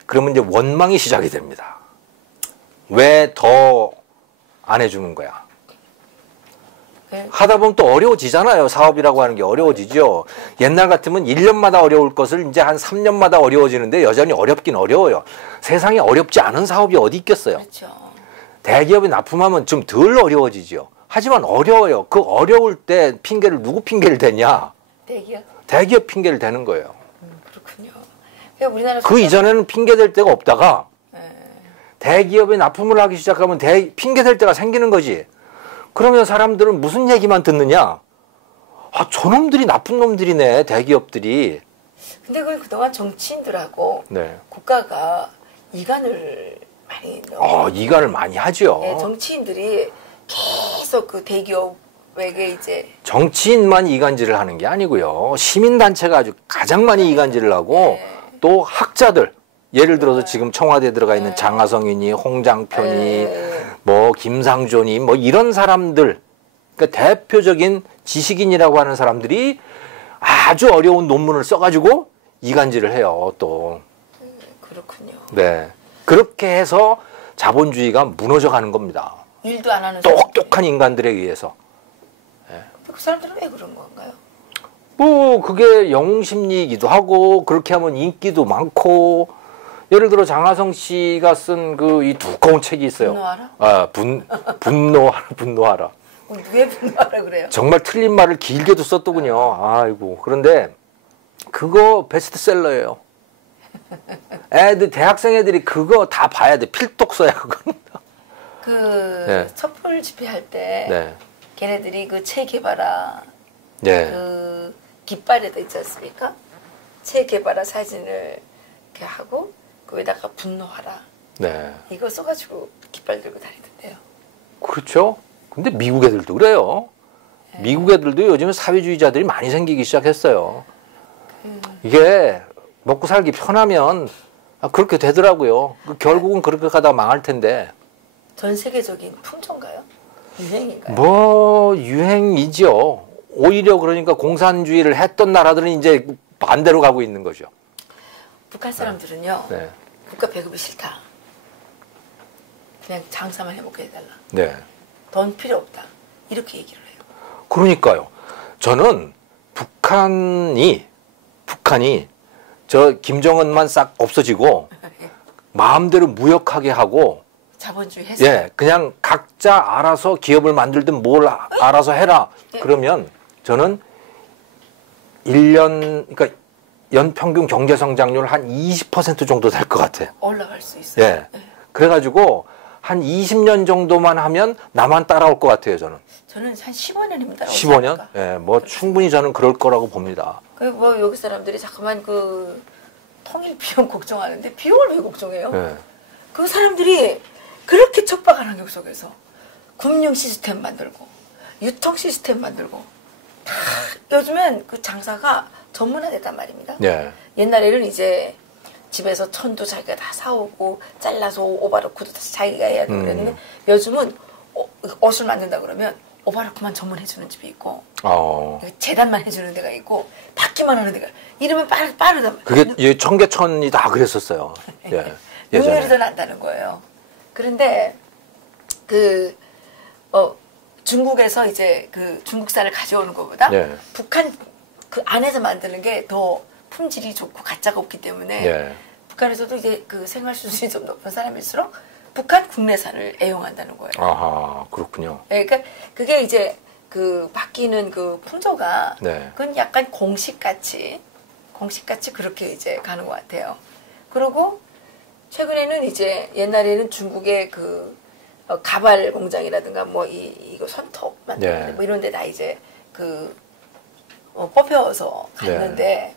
그러면 이제 원망이 시작이 됩니다. 왜 더 안 해주는 거야? 하다 보면 또 어려워지잖아요. 사업이라고 하는 게 어려워지죠. 옛날 같으면 1년마다 어려울 것을 이제 한 3년마다 어려워지는데 여전히 어렵긴 어려워요. 세상에 어렵지 않은 사업이 어디 있겠어요. 그렇죠. 대기업이 납품하면 좀 덜 어려워지죠. 하지만 어려워요. 그 어려울 때 핑계를 누구 핑계를 대냐? 대기업? 대기업 핑계를 대는 거예요. 그렇군요. 그러니까 우리나라 그 이전에는 핑계 댈 데가 없다가 대기업에 납품을 하기 시작하면 핑계 댈 때가 생기는 거지. 그러면 사람들은 무슨 얘기만 듣느냐? 아, 저놈들이 나쁜 놈들이네, 대기업들이. 근데 그동안 정치인들하고 국가가 이간을 많이 이간을 많이 하죠. 네, 정치인들이 계속 그 대기업에게 이제 정치인만 이간질을 하는 게 아니고요. 시민단체가 아주 가장 많이 이간질을 하고 또 학자들 예를 들어서 지금 청와대에 들어가 있는 장하성이니 홍장표니 뭐 김상조니 뭐 이런 사람들 그러니까 대표적인 지식인이라고 하는 사람들이 아주 어려운 논문을 써가지고 이간질을 해요. 또 그렇군요. 네 그렇게 해서 자본주의가 무너져가는 겁니다. 일도 안 하는 똑똑한 인간들에 의해서. 그 사람들은 왜 그런 건가요? 뭐 그게 영웅심리이기도 하고 그렇게 하면 인기도 많고 예를 들어 장하성 씨가 쓴 그 이 두꺼운 책이 있어요. 분노하라? 분노하라. 왜 분노하라 그래요? 정말 틀린 말을 길게도 썼더군요. 아이고 그런데 그거 베스트셀러예요. 대학생 애들이 그거 다 봐야 돼. 필독서야 그건. 촛불 집회할 때 걔네들이 그 체 개발아 그 깃발에다 있지 않습니까? 체 개발아 사진을 이렇게 하고 거기다가 분노하라. 이거 써가지고 깃발 들고 다니던데요. 그렇죠. 근데 미국 애들도 그래요. 미국 애들도 요즘에 사회주의자들이 많이 생기기 시작했어요. 이게 먹고 살기 편하면 그렇게 되더라고요. 결국은 그렇게 가다가 망할 텐데. 전 세계적인 풍조인가요? 유행인가요? 뭐 유행이죠. 오히려 그러니까 공산주의를 했던 나라들은 이제 반대로 가고 있는 거죠. 북한 사람들은요. 국가 배급이 싫다. 그냥 장사만 해먹게 해달라. 돈 필요 없다. 이렇게 얘기를 해요. 그러니까요. 저는 북한이 저 김정은만 싹 없어지고 마음대로 무역하게 하고 자본주의 해서 그냥 각자 알아서 기업을 만들든 뭘 알아서 해라. 그러면 저는 1년 그러니까 연평균 경제성장률 한 20% 정도 될 것 같아요. 올라갈 수 있어요. 그래가지고 한 20년 정도만 하면 나만 따라올 것 같아요. 저는 한 15년입니다. 15년? 뭐 충분히 저는 그럴 거라고 봅니다. 뭐 여기 사람들이 자꾸만 그 통일 비용 걱정하는데 비용을 왜 걱정해요? 그 사람들이 그렇게 척박한 환경 속에서 금융 시스템 만들고 유통 시스템 만들고 다 요즘엔 그 장사가 전문화됐단 말입니다. 옛날에는 이제 집에서 천도 자기가 다 사오고 잘라서 오바로크도 다 자기가 해야 되고 그랬는데 요즘은 옷을 만든다 그러면 오바로크만 전문해주는 집이 있고 재단만 해주는 데가 있고 받기만 하는 데가 이러면 빠르단 말이에요. 그게 청계천이 다 그랬었어요. 능률이 더 난다는 거예요. 그런데 중국에서 이제 그 중국산을 가져오는 것보다 북한 그 안에서 만드는 게 더 품질이 좋고 가짜가 없기 때문에 북한에서도 이제 그 생활 수준이 좀 높은 사람일수록 북한 국내산을 애용한다는 거예요. 아하, 그렇군요. 그러니까 그게 이제 그 바뀌는 그 풍조가 그건 약간 공식같이 그렇게 이제 가는 것 같아요. 그리고 최근에는 이제 옛날에는 중국의 그 가발 공장이라든가 뭐 이거 손톱 만드는 뭐 이런 데 다 이제 그 뽑혀서 갔는데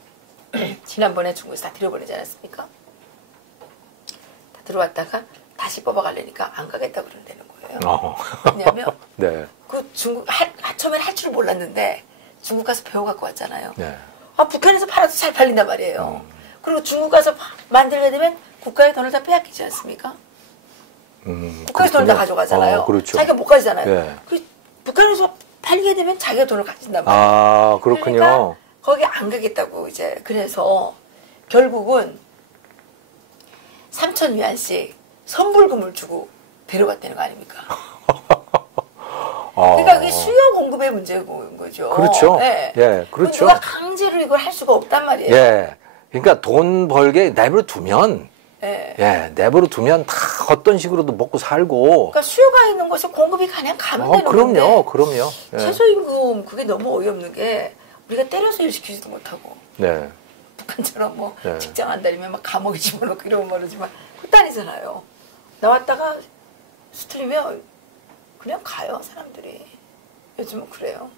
지난번에 중국에서 다 들여보내지 않았습니까? 다 들어왔다가 다시 뽑아가려니까 안 가겠다 그런다는 거예요. 왜냐하면 네. 그 중국 처음엔 할 줄 몰랐는데 중국 가서 배워갖고 왔잖아요. 네. 아, 북한에서 팔아도 잘 팔린단 말이에요. 그리고 중국 가서 만들게 되면 국가의 돈을 다 빼앗기지 않습니까? 국가에서 돈을 다 가져가잖아요. 그렇죠. 자기가 못 가지잖아요. 네. 북한에서 팔리게 되면 자기가 돈을 가진단 말이에요. 아, 그렇군요. 그러니까 거기 안 가겠다고 이제 그래서 결국은 3,000위안씩 선불금을 주고 데려갔다는 거 아닙니까? 그러니까 그게 수요 공급의 문제인 거죠. 그렇죠. 네. 예, 그렇죠. 누가 강제로 이걸 할 수가 없단 말이에요. 예. 그러니까 돈 벌게 내버려 두면, 네. 예, 내버려 두면 다 어떤 식으로도 먹고 살고. 그러니까 수요가 있는 곳에 공급이 가냥 가면 되는 건데. 그럼요. 예. 최저임금 그게 너무 어이없는 게 우리가 때려서 일 시키지도 못하고. 네. 북한처럼 뭐 네. 직장 안 다니면 막 감옥에 집어넣고 이러면 모르지만 그것도 아니잖아요. 나왔다가 수틀리면 그냥 가요, 사람들이. 요즘은 그래요.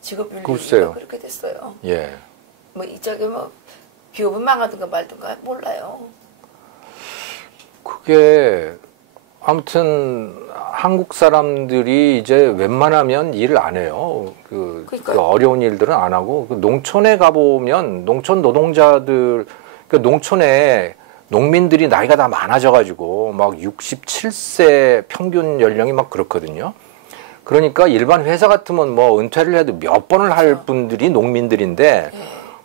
직업 윤리가 그렇게 됐어요. 예. 뭐 이쪽에 뭐 기업은 망하든가 말든가 몰라요. 그게 아무튼 한국 사람들이 이제 웬만하면 일을 안 해요. 그 어려운 일들은 안 하고, 그 농촌에 가보면 농촌 노동자들, 그 농촌에 농민들이 나이가 다 많아져가지고 막 67세 평균 연령이 막 그렇거든요. 그러니까 일반 회사 같으면 뭐 은퇴를 해도 몇 번을 할 분들이 농민들인데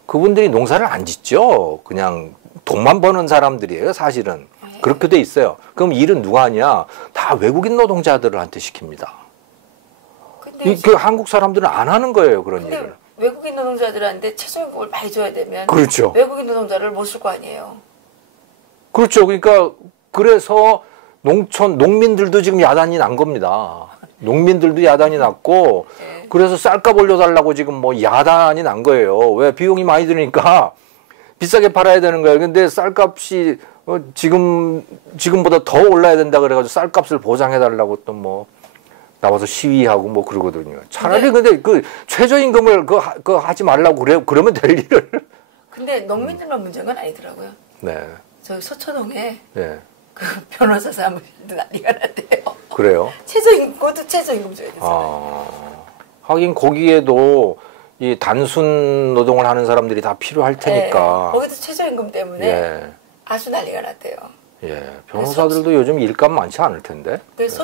그분들이 농사를 안 짓죠. 그냥 돈만 버는 사람들이에요, 사실은. 그렇게 돼 있어요. 그럼 일은 누가 하냐? 다 외국인 노동자들한테 시킵니다. 그 한국 사람들은 안 하는 거예요, 그런 일을. 외국인 노동자들한테 최저임금을 많이 줘야 되면 그렇죠. 외국인 노동자를 못 쓸 거 아니에요. 그렇죠. 그러니까 그래서 농민들도 지금 야단이 난 겁니다. 농민들도 야단이 났고 네. 그래서 쌀값 올려달라고 지금 뭐 야단이 난 거예요. 왜? 비용이 많이 드니까 비싸게 팔아야 되는 거예요. 근데 쌀값이 지금보다 더 올라야 된다 그래가지고 쌀값을 보장해달라고 또 뭐 나와서 시위하고 뭐 그러거든요. 차라리 근데 그 최저임금을 그 하지 말라고 그러면 될 일을. 근데 농민들만 문제는 건 아니더라고요. 네. 저기 서초동에 네. 그 변호사 사무실도 난리가 났대요. 그래요? 그것도 최저임금 줘야 되잖아요. 하긴 거기에도 이 단순 노동을 하는 사람들이 다 필요할 테니까. 네, 거기도 최저임금 때문에 예. 아주 난리가 났대요. 예, 변호사들도 요즘 일감 많지 않을 텐데. 그래서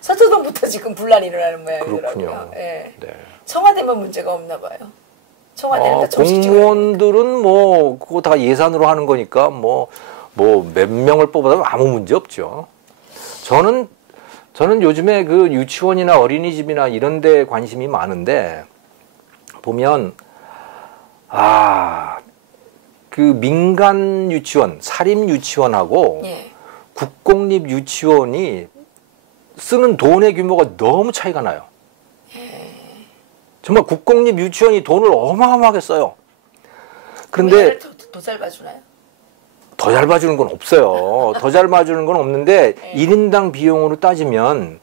서초동부터 지금 분란이 일어나는 모양이더라고요. 그렇군요. 예. 네. 청와대만 문제가 없나 봐요. 청와대는 다 공무원들은 뭐 그거 다 예산으로 하는 거니까 뭐 몇 명을 뽑아도 아무 문제 없죠. 저는 요즘에 그 유치원이나 어린이집이나 이런 데 관심이 많은데 보면 그 민간 유치원, 사립 유치원하고 예. 국공립 유치원이 쓰는 돈의 규모가 너무 차이가 나요. 정말 국공립 유치원이 돈을 어마어마하게 써요. 그런데 더 잘 봐주나요? 더 잘 봐주는 건 없어요. 더 잘 봐주는 건 없는데 1인당 비용으로 따지면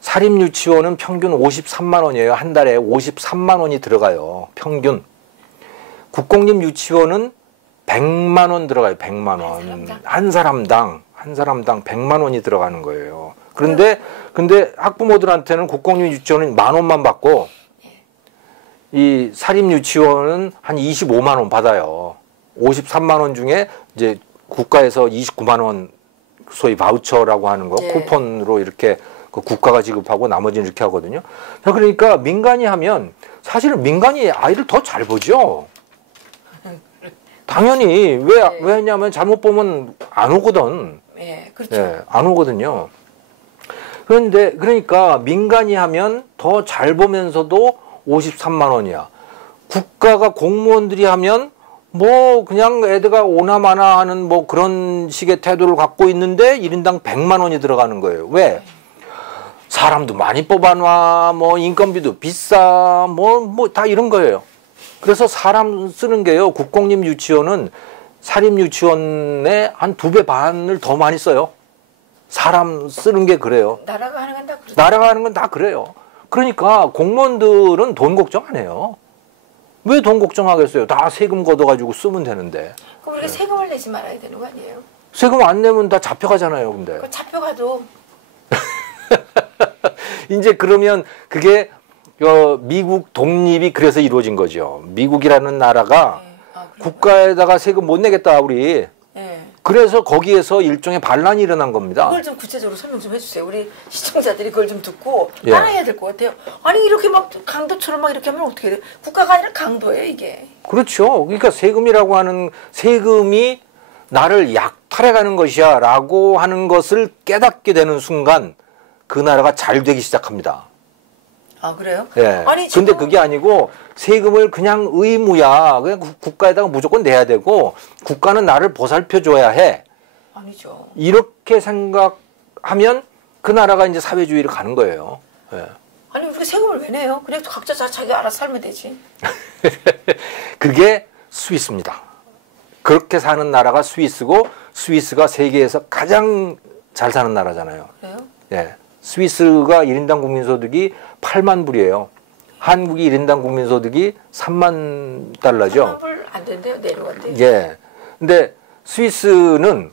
사립 유치원은 평균 53만 원이에요. 한 달에 53만 원이 들어가요. 평균. 국공립 유치원은 100만 원 들어가요. 100만 원. 한 사람당 100만 원이 들어가는 거예요. 근데 학부모들한테는 국공립 유치원은 10,000원만 받고 이 사립 유치원은 한 25만 원 받아요. 53만 원 중에 이제 국가에서 29만 원 소위 바우처라고 하는 거 쿠폰으로 이렇게 그 국가가 지급하고 나머지는 이렇게 하거든요. 그러니까 민간이 하면 사실은 민간이 아이를 더 잘 보죠. 당연히 왜냐하면 잘못 보면 안 오거든. 그렇죠. 예, 안 오거든요. 그러니까 민간이 하면 더 잘 보면서도 53만 원이야. 국가가 공무원들이 하면 뭐 그냥 애들가 오나 마나 하는 뭐 그런 식의 태도를 갖고 있는데 1인당 100만 원이 들어가는 거예요. 왜? 사람도 많이 뽑아놔, 뭐 인건비도 비싸, 뭐 다 이런 거예요. 그래서 사람 쓰는 게요. 국공립 유치원은 사립 유치원의 한 2배 반을 더 많이 써요. 사람 쓰는 게 그래요. 나라가 하는 건 다 그래요. 나라가 하는 건 다 그래요. 그러니까 공무원들은 돈 걱정 안 해요. 왜 돈 걱정하겠어요? 다 세금 걷어가지고 쓰면 되는데. 그럼 우리가 세금을 내지 말아야 되는 거 아니에요? 세금 안 내면 다 잡혀가잖아요, 근데. 그 잡혀가도. 이제 그러면 그게 미국 독립이 그래서 이루어진 거죠. 미국이라는 나라가 네. 국가에다가 세금 못 내겠다, 우리. 네. 그래서 거기에서 일종의 반란이 일어난 겁니다. 그걸 좀 구체적으로 설명 좀 해주세요. 우리 시청자들이 그걸 좀 듣고 예. 따라해야 될 것 같아요. 아니 이렇게 막 강도처럼 막 이렇게 하면 어떻게 돼? 국가가 아니라 강도예요 이게. 그렇죠. 그러니까 세금이라고 하는 세금이 나를 약탈해가는 것이야 라고 하는 것을 깨닫게 되는 순간 그 나라가 잘 되기 시작합니다. 아 그래요? 예. 아니 근데 그게 아니고 세금을 그냥 의무야. 그냥 국가에다가 무조건 내야 되고 국가는 나를 보살펴 줘야 해. 아니죠. 이렇게 생각하면 그 나라가 이제 사회주의로 가는 거예요. 예. 아니 우리가 세금을 왜 내요? 그냥 각자 자기가 알아서 살면 되지. 그게 스위스입니다. 그렇게 사는 나라가 스위스고 스위스가 세계에서 가장 잘 사는 나라잖아요. 그래요? 예. 스위스가 1인당 국민소득이 8만 불이에요. 한국이 1인당 국민소득이 3만 달러죠. 3만 불 안 된대요. 내려간대요. 예. 근데 스위스는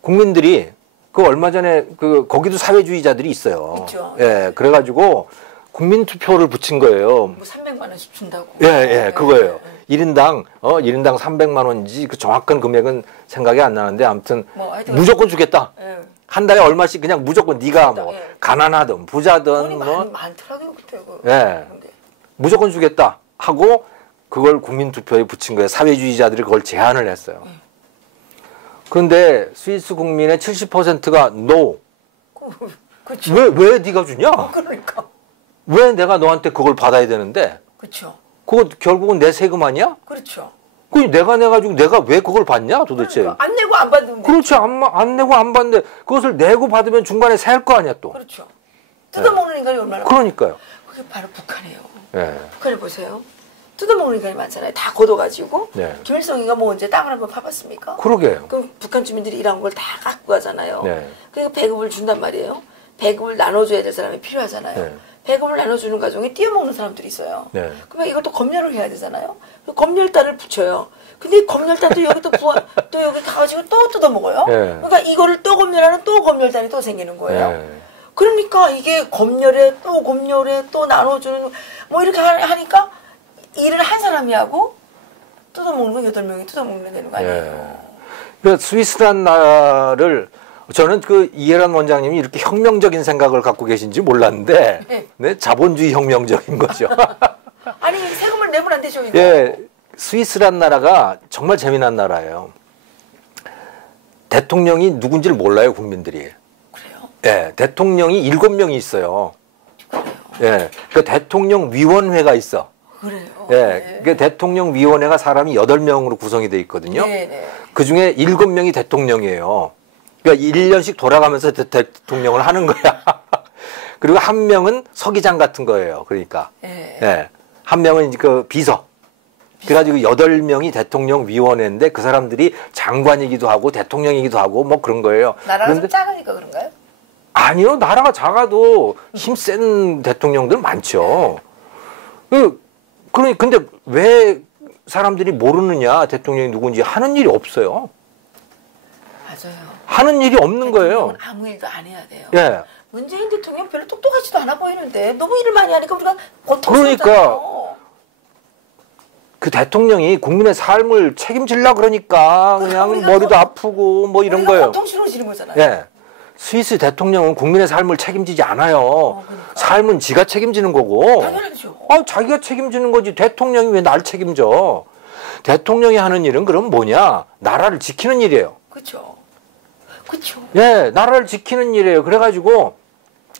국민들이 그 얼마 전에 거기도 사회주의자들이 있어요. 있죠. 예. 그래가지고 국민투표를 붙인 거예요. 뭐 300만 원씩 준다고. 예, 그거예요. 1인당 1인당 300만 원인지 그 정확한 금액은 생각이 안 나는데 아무튼 뭐 하여튼 무조건 주겠다. 예. 한 달에 얼마씩 그냥 무조건 네가 뭐 예. 가난하든 부자든 돈이 뭐 많더라고요 그때. 예. 무조건 주겠다 하고 그걸 국민투표에 붙인 거예요. 사회주의자들이 그걸 제안을 했어요. 그런데 스위스 국민의 70%가 NO. 그렇죠. 왜 네가 주냐? 그러니까. 왜 내가 너한테 그걸 받아야 되는데? 그렇죠. 그거 결국은 내 세금 아니야? 그렇죠. 그 내가 내가지고 내가 왜 그걸 받냐 도대체? 그러니까 안 내고 안 받으면 그렇지 안 내고 안 받는데 그것을 내고 받으면 중간에 살 거 아니야 또. 그렇죠. 뜯어먹는 인간이 얼마나 그러니까요. 그게 바로 북한이에요. 예. 북한을 보세요. 뜯어먹는 인간이 많잖아요. 다 걷어가지고. 네. 김일성이가 뭐 언제 땅을 한번 파봤습니까? 그러게요. 그럼 북한 주민들이 일한 걸 다 갖고 가잖아요. 네. 그러니까 배급을 준단 말이에요. 배급을 나눠줘야 될 사람이 필요하잖아요. 네. 배급을 나눠주는 과정에 띄어먹는 사람들이 있어요. 네. 그러면 이것도 검열을 해야 되잖아요. 검열단을 붙여요. 근데 이 검열단도 여기 또 여기 가가지고 또 뜯어먹어요. 네. 그러니까 이거를 또 검열하는 또 검열단이 또 생기는 거예요. 네. 그러니까 이게 검열에 또 나눠주는 뭐 이렇게 하니까 일을 한 사람이 하고 뜯어먹는 건 8명이 뜯어먹는 되는 거 아니에요. 네. 그러니까 스위스란 나라를 저는 그 이해란 원장님이 이렇게 혁명적인 생각을 갖고 계신지 몰랐는데 네. 네, 자본주의 혁명적인 거죠. 아니 세금을 내면 안 되죠. 이거. 예, 스위스란 나라가 정말 재미난 나라예요. 대통령이 누군지를 몰라요, 국민들이. 그래요? 예, 대통령이 7명이 있어요. 그래요. 예, 그 대통령위원회가 있어. 그래요. 예, 네. 그 대통령위원회가 사람이 8명으로 구성이 돼 있거든요. 네네. 그 중에 7명이 대통령이에요. 그러니까 1년씩 돌아가면서 대통령을 하는 거야. 그리고 한 명은 서기장 같은 거예요. 그러니까. 네. 예. 한 명은 이제 그 비서. 그래가지고 8명이 대통령위원회인데 그 사람들이 장관이기도 하고 대통령이기도 하고 뭐 그런 거예요. 나라가 좀 작으니까 그런가요? 아니요. 나라가 작아도 힘센 대통령들 많죠. 근데 왜 사람들이 모르느냐 대통령이 누군지 하는 일이 없어요. 맞아요. 하는 일이 없는 거예요. 아무 일도 안 해야 돼요. 예. 문재인 대통령 별로 똑똑하지도 않아 보이는데 너무 일을 많이 하니까 우리가 그러니까 고통스럽잖아요. 그 대통령이 국민의 삶을 책임질라 그러니까 그냥 머리도 아프고 뭐 이런 거예요. 고통스러워지는 거잖아요. 예. 스위스 대통령은 국민의 삶을 책임지지 않아요. 그러니까. 삶은 지가 책임지는 거고. 당연하죠. 자기가 책임지는 거지. 대통령이 왜 날 책임져? 대통령이 하는 일은 그럼 뭐냐? 나라를 지키는 일이에요. 그렇죠. 그렇죠. 예, 나라를 지키는 일이에요. 그래가지고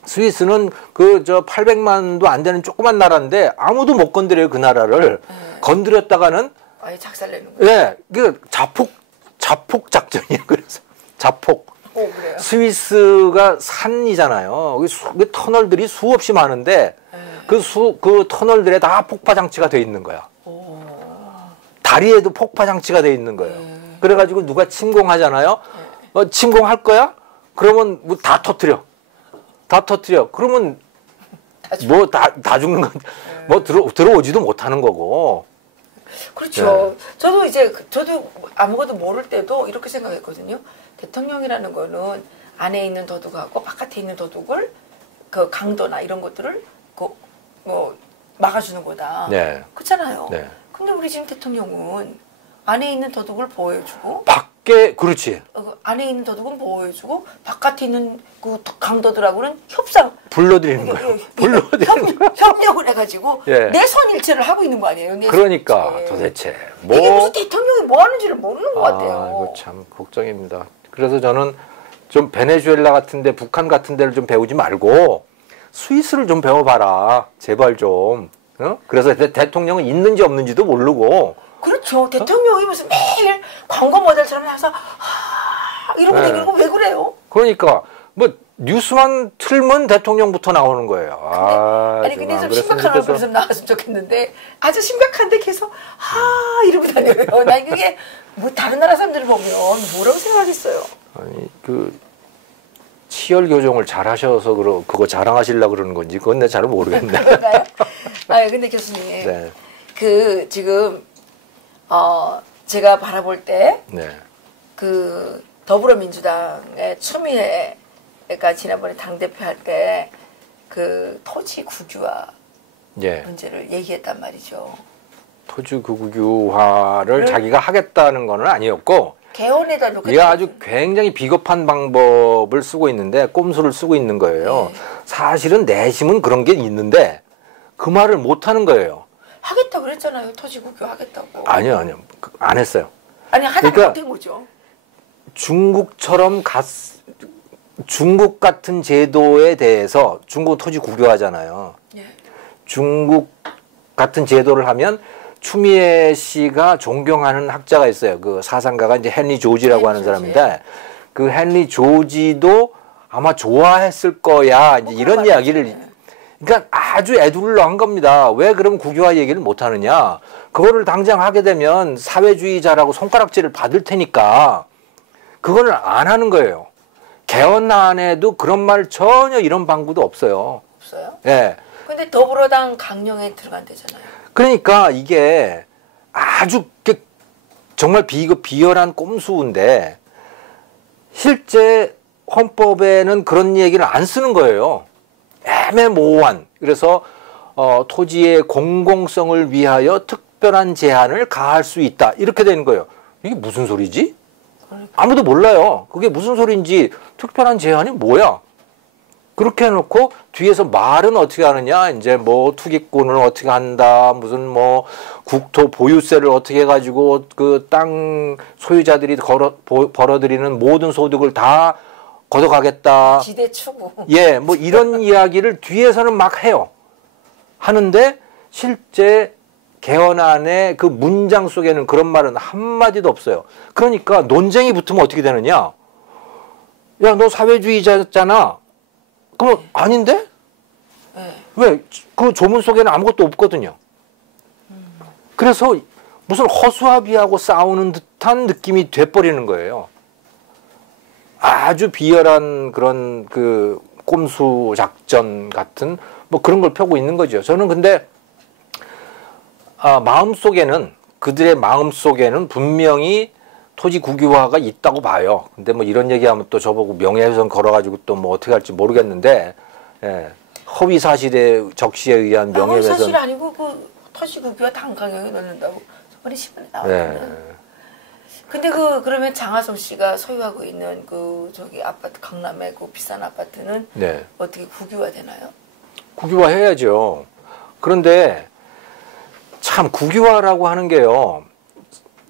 스위스는 800만도 안 되는 조그만 나라인데 아무도 못 건드려요, 그 나라를. 건드렸다가는 아예 작살내는 거예요. 예, 그 자폭 작전이에요. 그래서 자폭. 그래요? 스위스가 산이잖아요. 그 터널들이 수없이 많은데 그 터널들에 다 폭파 장치가 돼 있는 거야. 다리에도 폭파 장치가 돼 있는 거예요. 그래가지고 누가 침공하잖아요. 침공할 거야? 그러면 뭐 다 터뜨려. 그러면 뭐 다 죽는 건 뭐 들어오지도 못하는 거고. 그렇죠. 저도 아무것도 모를 때도 이렇게 생각했거든요. 대통령이라는 거는 안에 있는 도둑하고 바깥에 있는 도둑을 그 강도나 이런 것들을 뭐 막아주는 거다. 네. 그렇잖아요. 네. 근데 우리 지금 대통령은 안에 있는 도둑을 보호해주고 그렇지. 안에 있는 도둑은 보호해주고 바깥에 있는 그 강도들하고는 불러들이는 거예요. 불러들이는 거예요. 협력을 해가지고 예. 내선일체를 하고 있는 거 아니에요? 그러니까 도대체 이게 무슨 대통령이 뭐 하는지를 모르는 것 같아요. 이거 참 걱정입니다. 그래서 저는 좀 베네수엘라 같은데 북한 같은 데를 좀 배우지 말고 스위스를 좀 배워봐라. 제발 좀. 그래서 대통령은 있는지 없는지도 모르고. 그렇죠. 대통령이 무슨 매일 광고 모델처럼 나와서 이러고 다니는 거 왜 그래요? 그러니까 뭐 뉴스만 틀면 대통령부터 나오는 거예요. 근데 좀 심각한 얼굴 좀 나왔으면 좋겠는데 아주 심각한데 계속 이러고 다녀요. 난 그게 뭐 다른 나라 사람들을 보면 뭐라고 생각하겠어요. 아니 치열 교정을 잘 하셔서 그거 자랑하시려고 그러는 건지 그건 내가 잘 모르겠네. 그런가요? 근데 교수님, 네. 지금 제가 바라볼 때 네. 더불어민주당의 추미애가 지난번에 당대표 할 때 토지 국유화 문제를 얘기했단 말이죠. 토지 국유화를 자기가 하겠다는 건 아니었고 개헌에다 놓고 이게 아주 굉장히 비겁한 방법을 쓰고 있는데 꼼수를 쓰고 있는 거예요. 네. 사실은 내심은 그런 게 있는데 그 말을 못 하는 거예요. 하겠다고 그랬잖아요. 토지 국유 하겠다고. 아니요. 안 했어요. 아니 하다가 그러니까 못한 거죠. 중국 같은 제도에 대해서 중국 토지 국유하잖아요. 네. 중국 같은 제도를 하면 추미애 씨가 존경하는 학자가 있어요. 그 사상가가 이제 헨리 조지라고 하는 사람인데 그 헨리 조지도 아마 좋아했을 거야. 이제 이런 이야기를 그러니까 아주 애둘러 한 겁니다. 왜 그럼 국유화 얘기를 못 하느냐? 그거를 당장 하게 되면 사회주의자라고 손가락질을 받을 테니까 그거를 안 하는 거예요. 개헌안에도 그런 말 전혀 이런 방구도 없어요. 없어요? 예. 근데 더불어당 강령에 들어간대잖아요. 그러니까 이게 아주 정말 비열한 꼼수인데 실제 헌법에는 그런 얘기를 안 쓰는 거예요. 애매모호한. 그래서 토지의 공공성을 위하여 특별한 제한을 가할 수 있다. 이렇게 되는 거예요. 이게 무슨 소리지? 아무도 몰라요. 그게 무슨 소리인지 특별한 제한이 뭐야? 그렇게 해놓고 뒤에서 말은 어떻게 하느냐? 이제 뭐 투기꾼을 어떻게 한다? 무슨 뭐 국토 보유세를 어떻게 해가지고 그 땅 소유자들이 벌어들이는 모든 소득을 다 걷어가겠다. 지대 추구. 예, 뭐 이런 이야기를 뒤에서는 막 해요. 하는데 실제 개헌안의 그 문장 속에는 그런 말은 한마디도 없어요. 그러니까 논쟁이 붙으면 어떻게 되느냐? 야, 너 사회주의자잖아. 그럼 아닌데? 네. 왜? 그 조문 속에는 아무것도 없거든요. 그래서 무슨 허수아비하고 싸우는 듯한 느낌이 돼버리는 거예요. 아주 비열한 그런 그 꼼수 작전 같은 뭐 그런 걸 펴고 있는 거죠. 저는 근데 마음속에는 그들의 마음속에는 분명히 토지 국유화가 있다고 봐요. 근데 뭐 이런 얘기하면 또 저보고 명예훼손 걸어가지고 또 뭐 어떻게 할지 모르겠는데 허위 사실에 적시에 의한 명예훼손. 허위 사실 아니고 그 토지 국유화 당강령에 넣는다고 저번에 신문에 나왔잖아요. 근데 그러면 장하성 씨가 소유하고 있는 저기 아파트 강남의 그 비싼 아파트는 어떻게 국유화 되나요? 국유화 해야죠. 그런데 참 국유화라고 하는 게요.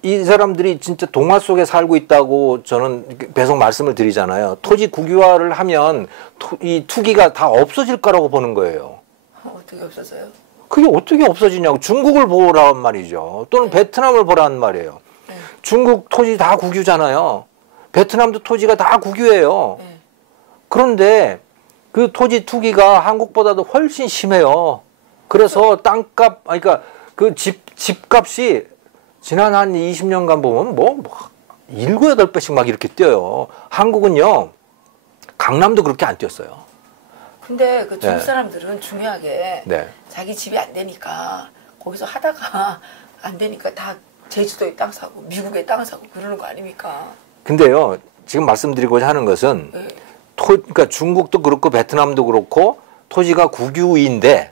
이 사람들이 진짜 동화 속에 살고 있다고 저는 계속 말씀을 드리잖아요. 토지 국유화를 하면 이 투기가 다 없어질 거라고 보는 거예요. 어떻게 없어져요? 그게 어떻게 없어지냐고. 중국을 보라는 말이죠. 또는 베트남을 보라는 말이에요. 중국 토지 다 국유잖아요. 베트남도 토지가 다 국유예요. 그런데 그 토지 투기가 한국보다도 훨씬 심해요. 그래서 땅값, 그러니까 그 집값이 지난 한 20년간 보면 뭐 7, 8배씩 막 이렇게 뛰어요. 한국은요, 강남도 그렇게 안 뛰었어요. 근데 그 중국 사람들은 중요하게 네. 자기 집이 안 되니까 거기서 하다가 안 되니까 다 제주도에 땅 사고 미국에 땅 사고 그러는 거 아닙니까? 근데요, 지금 말씀드리고자 하는 것은 네. 그러니까 중국도 그렇고 베트남도 그렇고 토지가 국유인데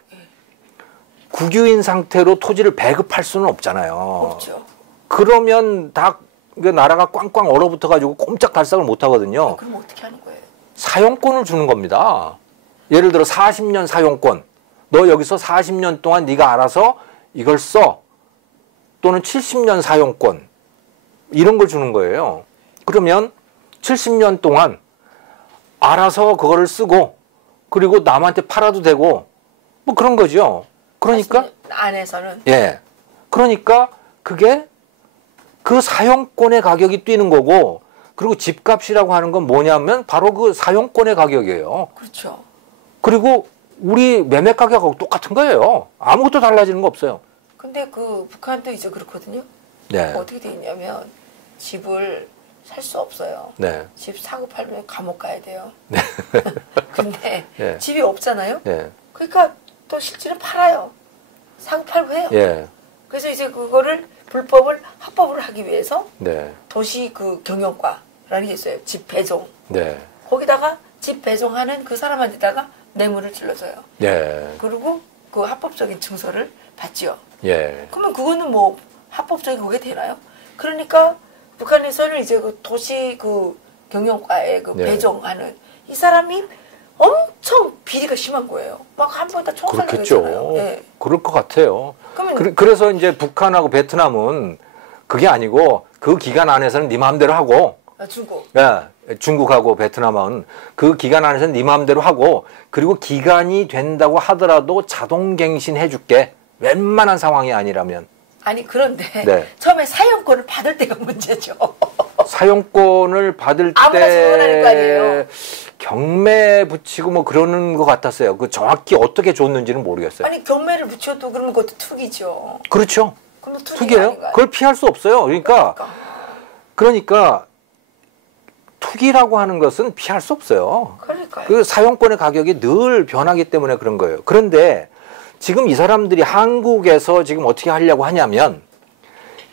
국유인 상태로 토지를 배급할 수는 없잖아요. 없죠. 그러면 다 나라가 꽝꽝 얼어붙어 가지고 꼼짝달싹을 못 하거든요. 그럼 어떻게 하는 거예요? 사용권을 주는 겁니다. 예를 들어 40년 사용권. 너 여기서 40년 동안 네가 알아서 이걸 써. 또는 70년 사용권. 이런 걸 주는 거예요. 그러면 70년 동안 알아서 그거를 쓰고 그리고 남한테 팔아도 되고 뭐 그런 거죠. 그러니까 안에서는 예. 그러니까 그게 그 사용권의 가격이 뛰는 거고 그리고 집값이라고 하는 건 뭐냐면 바로 그 사용권의 가격이에요. 그렇죠. 그리고 우리 매매 가격하고 똑같은 거예요. 아무것도 달라지는 거 없어요. 근데 그 북한도 이제 그렇거든요. 네. 어떻게 돼 있냐면 집을 살 수 없어요. 네. 집 사고 팔면 감옥 가야 돼요. 네. 근데 네. 집이 없잖아요. 네. 그러니까 또 실제로 팔아요. 사고 팔고 해요. 예. 그래서 이제 그거를 불법을 합법을 하기 위해서 네. 도시 그 경영과라는 게 있어요. 집 배송. 네. 거기다가 집 배송하는 그 사람한테다가 뇌물을 찔러줘요. 예. 그리고 그 합법적인 증서를 받지요. 예. 그러면 그거는 뭐 합법적인 그게 되나요? 그러니까 북한에서는 이제 그 도시 그 경영과에 그 네. 배정하는 이 사람이 엄청 비리가 심한 거예요. 막 한 번 다 총살당했잖아요. 그렇겠죠. 네. 그럴 것 같아요. 그러면 그래서 이제 북한하고 베트남은 그게 아니고 그 기간 안에서는 네 마음대로 하고 중국. 예, 중국하고 베트남은 그 기간 안에서는 네 마음대로 하고 그리고 기간이 된다고 하더라도 자동 갱신해 줄게. 웬만한 상황이 아니라면. 아니 그런데 네. 처음에 사용권을 받을 때가 문제죠. 사용권을 받을 아무나 지원하는 거 아니에요. 때 경매 붙이고 뭐 그러는 것 같았어요. 그 정확히 어떻게 줬는지는 모르겠어요. 아니 경매를 붙여도 그러면 그것도 투기죠. 그렇죠. 그럼 투기예요. 그걸 피할 수 없어요. 그러니까 투기라고 하는 것은 피할 수 없어요. 그러니까요. 그 사용권의 가격이 늘 변하기 때문에 그런 거예요. 그런데 지금 이 사람들이 한국에서 지금 어떻게 하려고 하냐면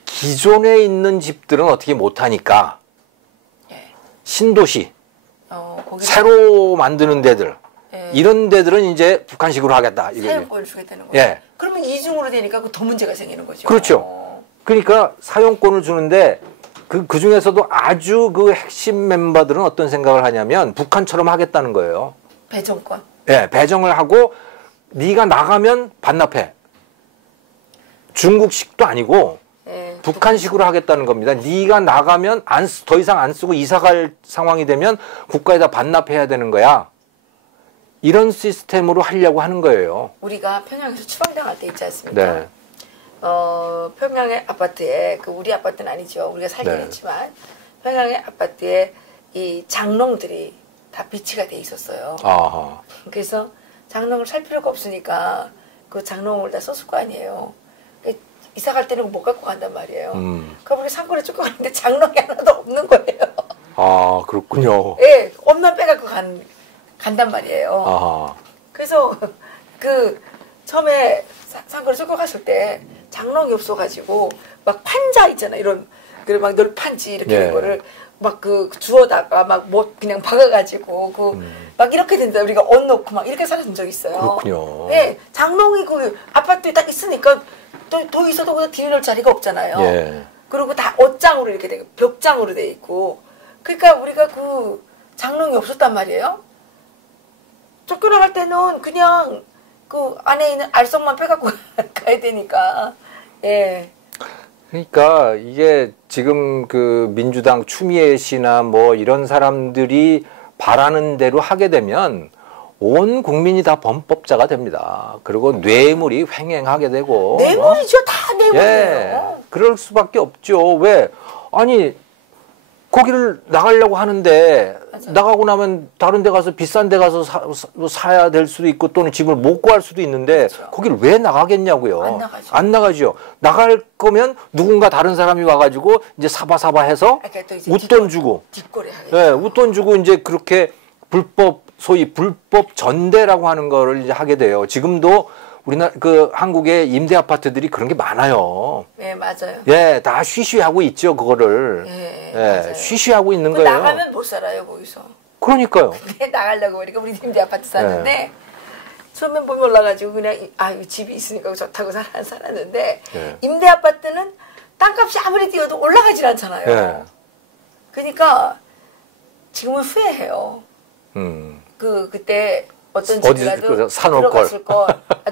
기존에 있는 집들은 어떻게 못하니까 예. 신도시, 거기다 새로 만드는 데들 예. 이런 데들은 이제 북한식으로 하겠다. 이거죠. 사용권을 주겠다는 거예요. 예. 그러면 이중으로 되니까 그 더 문제가 생기는 거죠. 그렇죠. 그러니까 사용권을 주는데 그 중에서도 아주 그 핵심 멤버들은 어떤 생각을 하냐면 북한처럼 하겠다는 거예요. 배정권. 예, 배정을 하고 네가 나가면 반납해. 중국식도 아니고 예. 북한식으로 하겠다는 겁니다. 네가 나가면 더 이상 안 쓰고 이사 갈 상황이 되면 국가에다 반납해야 되는 거야. 이런 시스템으로 하려고 하는 거예요. 우리가 평양에서 추방당할 때 있지 않습니까? 네. 평양의 아파트에 그 우리 아파트는 아니죠. 우리가 살긴 네. 했지만 평양의 아파트에 이 장롱들이 다 비치가 돼 있었어요. 아하. 그래서 장롱을 살 필요가 없으니까 그 장롱을 다 썼을 거 아니에요. 이사 갈 때는 못 갖고 간단 말이에요. 그러니까 우리 산골에 쭉 가는데 장롱이 하나도 없는 거예요. 아, 그렇군요. 예, 없나 빼갖고 간단 말이에요. 아하. 그래서 그 처음에 산골에 쭉 갔을 때 장롱이 없어가지고 막 판자 있잖아 이런 그래 막 널판지 이렇게 예. 된 거를 막 그 주워다가 막 뭐 그냥 박아가지고 그 막 이렇게 된다 우리가 옷 넣고 막 이렇게 살았던 적 있어요. 그렇군요. 예, 장롱이 그 아파트에 딱 있으니까 더 있어도 그냥 들이놓을 자리가 없잖아요. 예. 그리고 다 옷장으로 이렇게 되고 벽장으로 돼 있고 그러니까 우리가 그 장롱이 없었단 말이에요. 쫓겨나갈 때는 그냥 그 안에 있는 알속만 빼갖고 가야 되니까 예. 그러니까 이게 지금 그 민주당 추미애 씨나 뭐 이런 사람들이 바라는 대로 하게 되면 온 국민이 다 범법자가 됩니다. 그리고 뇌물이 횡행하게 되고 뇌물이죠. 다 뇌물이에요. 예, 그럴 수밖에 없죠. 왜? 아니 거기를 나가려고 하는데 맞아요. 나가고 나면 다른 데 가서 비싼 데 가서 사야 될 수도 있고 또는 집을 못 구할 수도 있는데 그렇죠. 거기를 왜 나가겠냐고요. 안 나가죠. 안 나가죠. 나갈 거면 누군가 다른 사람이 와가지고 이제 사바사바 해서 그러니까 또 이제 웃돈 주고 뒷거래 하겠죠. 예, 웃돈 주고 이제 그렇게 소위 불법 전대라고 하는 거를 이제 하게 돼요. 지금도 우리나라 그 한국의 임대 아파트들이 그런 게 많아요. 네, 맞아요. 예, 다 쉬쉬하고 있죠, 그거를. 예, 예, 맞아요. 쉬쉬하고 있는 그 거예요. 나가면 못 살아요, 거기서. 그러니까요. 근데 나가려고 그러니까 우리 임대 아파트 사는데 처음엔 몸이 올라가지고 그냥 집이 있으니까 좋다고 살았는데 임대 아파트는 땅값이 아무리 뛰어도 올라가질 않잖아요. 예. 그러니까 지금은 후회해요. 그때 어떤 집이라도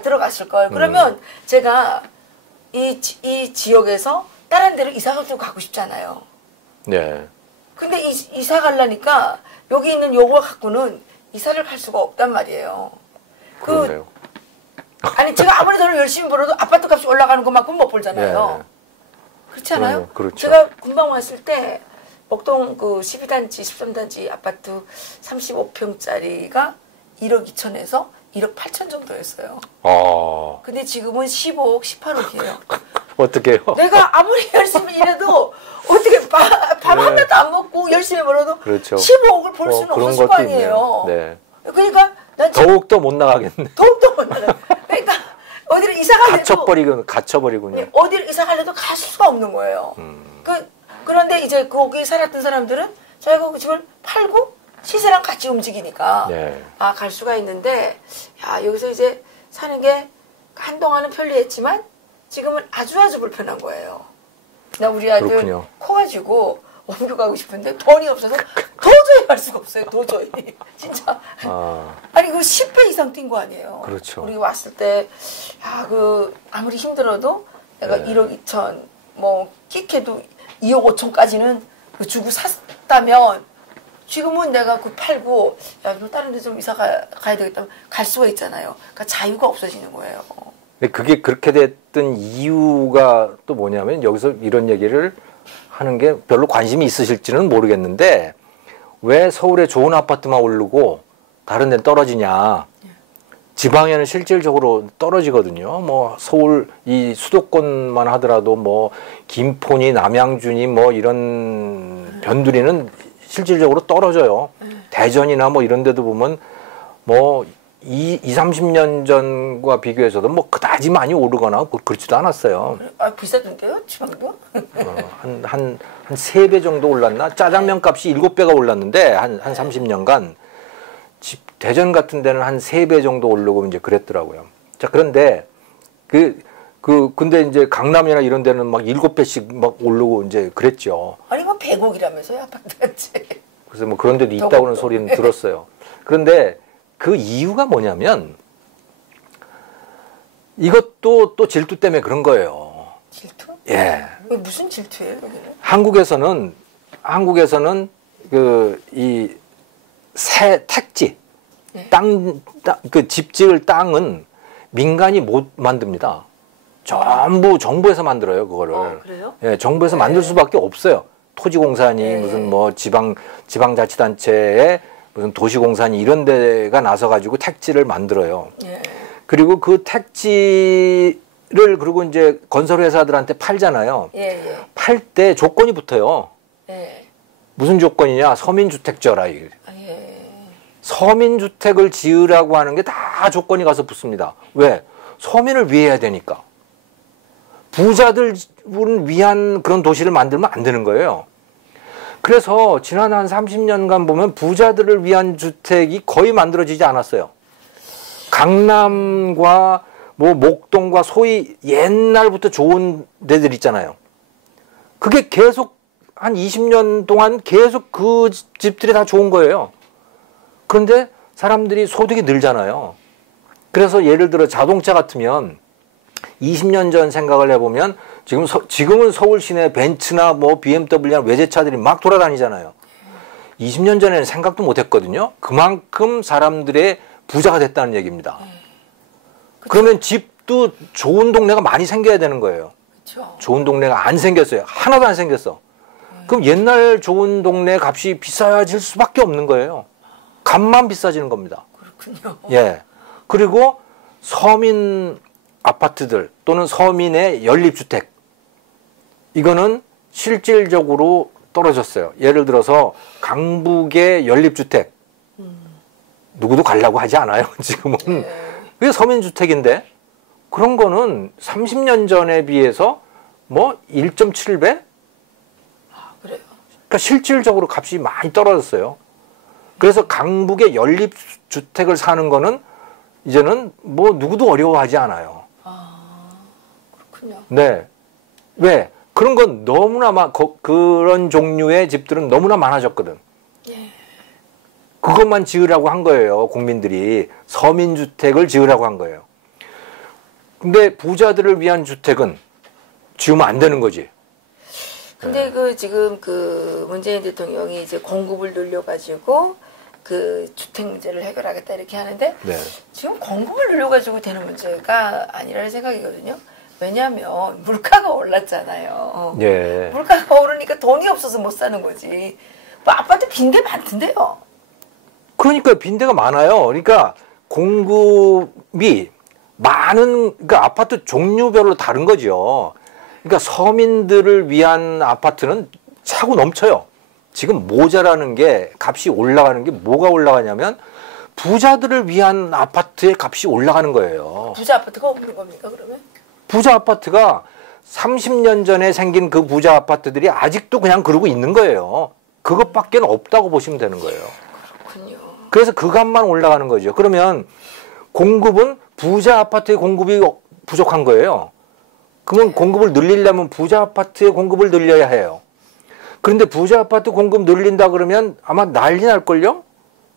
들어갔을 걸. 그러면 제가 이 지역에서 다른 데로 이사가 좀 가고 싶잖아요. 네. 근데 이사 가려니까 여기 있는 요거 갖고는 이사를 갈 수가 없단 말이에요. 그러네요. 아니 제가 아무리 돈을 열심히 벌어도 아파트 값이 올라가는 것만큼 못 벌잖아요. 그렇지 않아요? 그렇죠. 제가 금방 왔을 때 목동 그 12단지, 13단지 아파트 35평짜리가 1억 2천에서 1억 8천 정도였어요. 근데 지금은 15억, 18억이에요. 어떻게요? 내가 아무리 열심히 일해도 어떻게 밥 한 번도 안 먹고 열심히 벌어도 그렇죠. 15억을 벌 수는 없을 거 아니에요. 네. 그러니까 난 더욱더 못 나가겠네. 더욱더 못 나가. 그러니까 어디를 이사 갈래도 갇혀버리군요. 어디를 이사 갈래도 갈 수가 없는 거예요. 그런데 이제 거기 살았던 사람들은 저희가 그 집을 팔고 시세랑 같이 움직이니까 갈 수가 있는데 여기서 이제 사는 게 한동안은 편리했지만 지금은 아주 불편한 거예요. 나 우리 아들 그렇군요. 커가지고 옮겨가고 싶은데 돈이 없어서 도저히 갈 수가 없어요. 도저히. 진짜. 아니 그 10배 이상 뛴 거 아니에요. 그렇죠. 우리 왔을 때 아무리 힘들어도 내가 1억 2천 뭐 끼케도 2억 5천까지는 주고 샀다면 지금은 내가 팔고 너 다른 데 좀 이사 가야 되겠다면 갈 수가 있잖아요. 그러니까 자유가 없어지는 거예요. 근데 그게 그렇게 됐던 이유가 또 뭐냐면 여기서 이런 얘기를 하는 게 별로 관심이 있으실지는 모르겠는데 왜 서울에 좋은 아파트만 오르고 다른 데는 떨어지냐. 지방에는 실질적으로 떨어지거든요. 뭐 서울 이 수도권만 하더라도 뭐 김포니 남양주니 뭐 이런 변두리는 실질적으로 떨어져요. 대전이나 뭐 이런 데도 보면 뭐 30년 전과 비교해서도 뭐 그다지 많이 오르거나 그렇지도 않았어요. 비싸던데요? 지방도? 한 3배 정도 올랐나? 짜장면 값이 7배가 올랐는데 한 30년간 대전 같은 데는 한 3배 정도 오르고 이제 그랬더라고요. 자, 그런데 근데 이제 강남이나 이런 데는 막 7배씩 막 오르고 이제 그랬죠. 아니, 뭐 100억이라면서요, 아파트한테. 그래서 뭐 그런 데도 있다고는 소리는 들었어요. 그런데 그 이유가 뭐냐면 이것도 또 질투 때문에 그런 거예요. 질투? 예. 왜 무슨 질투예요, 여기는? 한국에서는 이 새 택지, 그 집 지을 땅은 민간이 못 만듭니다. 전부 정부에서 만들어요, 그거를. 그래요? 예, 정부에서 만들 수밖에 없어요. 토지공사니 무슨 뭐 지방자치단체에 무슨 도시공사니 이런 데가 나서 가지고 택지를 만들어요. 그리고 그 택지를 그리고 이제 건설회사들한테 팔잖아요. 팔 때 조건이 붙어요. 무슨 조건이냐? 서민주택 지어라. 서민주택을 지으라고 하는 게 다 조건이 가서 붙습니다. 왜? 서민을 위해야 되니까. 부자들을 위한 그런 도시를 만들면 안 되는 거예요. 그래서 지난 한 30년간 보면 부자들을 위한 주택이 거의 만들어지지 않았어요. 강남과 뭐 목동과 소위 옛날부터 좋은 데들 있잖아요. 그게 계속 한 20년 동안 계속 그 집들이 다 좋은 거예요. 그런데 사람들이 소득이 늘잖아요. 그래서 예를 들어 자동차 같으면 20년 전 생각을 해보면 지금은 서울 시내 벤츠나 뭐 BMW나 외제차들이 막 돌아다니잖아요. 20년 전에는 생각도 못 했거든요. 그만큼 사람들의 부자가 됐다는 얘기입니다. 그러면 집도 좋은 동네가 많이 생겨야 되는 거예요. 좋은 동네가 안 생겼어요. 하나도 안 생겼어. 그럼 옛날 좋은 동네 값이 비싸질 수밖에 없는 거예요. 값만 비싸지는 겁니다. 그렇군요. 예. 그리고 서민 아파트들 또는 서민의 연립주택 이거는 실질적으로 떨어졌어요. 예를 들어서 강북의 연립주택 누구도 가려고 하지 않아요. 지금은 그게 서민주택인데 그런 거는 30년 전에 비해서 뭐 1.7배? 아, 그래요. 그러니까 실질적으로 값이 많이 떨어졌어요. 그래서 강북에 연립주택을 사는 거는 이제는 뭐 누구도 어려워하지 않아요. 아, 그렇군요. 네. 왜? 그런 건 너무나 그런 종류의 집들은 너무나 많아졌거든. 예. 그것만 지으라고 한 거예요. 국민들이 서민주택을 지으라고 한 거예요. 근데 부자들을 위한 주택은 지으면 안 되는 거지. 근데 그 지금 그 문재인 대통령이 이제 공급을 늘려가지고 그 주택 문제를 해결하겠다 이렇게 하는데 네. 지금 공급을 늘려가지고 되는 문제가 아니라는 생각이거든요. 왜냐하면 물가가 올랐잖아요. 예. 물가가 오르니까 돈이 없어서 못 사는 거지. 뭐 아파트 빈대 많던데요. 그러니까 빈대가 많아요. 그러니까 공급이 그러니까 아파트 종류별로 다른 거죠. 그러니까 서민들을 위한 아파트는 차고 넘쳐요. 지금 모자라는 게 값이 올라가는 게 뭐가 올라가냐면 부자들을 위한 아파트의 값이 올라가는 거예요. 부자 아파트가 없는 겁니까 그러면? 부자 아파트가 30년 전에 생긴 그 부자 아파트들이 아직도 그냥 그러고 있는 거예요. 그것밖에 없다고 보시면 되는 거예요. 그렇군요. 그래서 그 값만 올라가는 거죠. 그러면 공급은 부자 아파트의 공급이 부족한 거예요. 그러면 공급을 늘리려면 부자 아파트의 공급을 늘려야 해요. 그런데 부자 아파트 공급 늘린다 그러면 아마 난리 날걸요?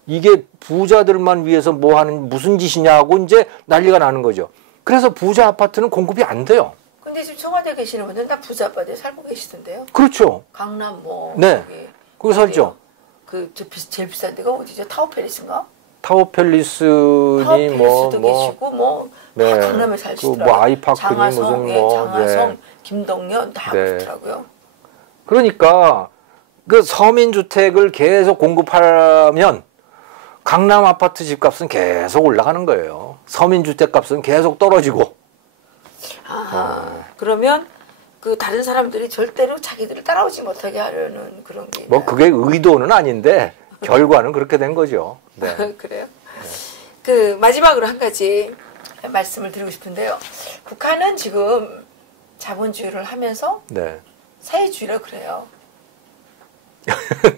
이게 부자들만 위해서 뭐 하는 무슨 짓이냐고 이제 난리가 나는 거죠. 그래서 부자 아파트는 공급이 안 돼요. 근데 지금 청와대에 계시는 분들은 다 부자 아파트에 살고 계시던데요. 그렇죠. 강남 뭐 네. 거기 살죠. 제일 비싼 데가 어디죠? 타워팰리스인가? 타워팰리스니 타워팰리스도 계시고 뭐 네. 다 강남에 살시더라고요. 뭐 아이파크니 장하성, 무슨 뭐 장하성, 네. 김동연 다 네. 그렇더라고요. 그러니까 그 서민 주택을 계속 공급하면 강남 아파트 집값은 계속 올라가는 거예요. 서민 주택 값은 계속 떨어지고. 그러면 그 다른 사람들이 절대로 자기들을 따라오지 못하게 하려는 그런 게 뭐 그게 의도는 아닌데 결과는 그렇게 된 거죠. 네. 그래요? 그 마지막으로 한 가지 말씀을 드리고 싶은데요. 북한은 지금 자본주의를 하면서 네. 사회주의라 그래요.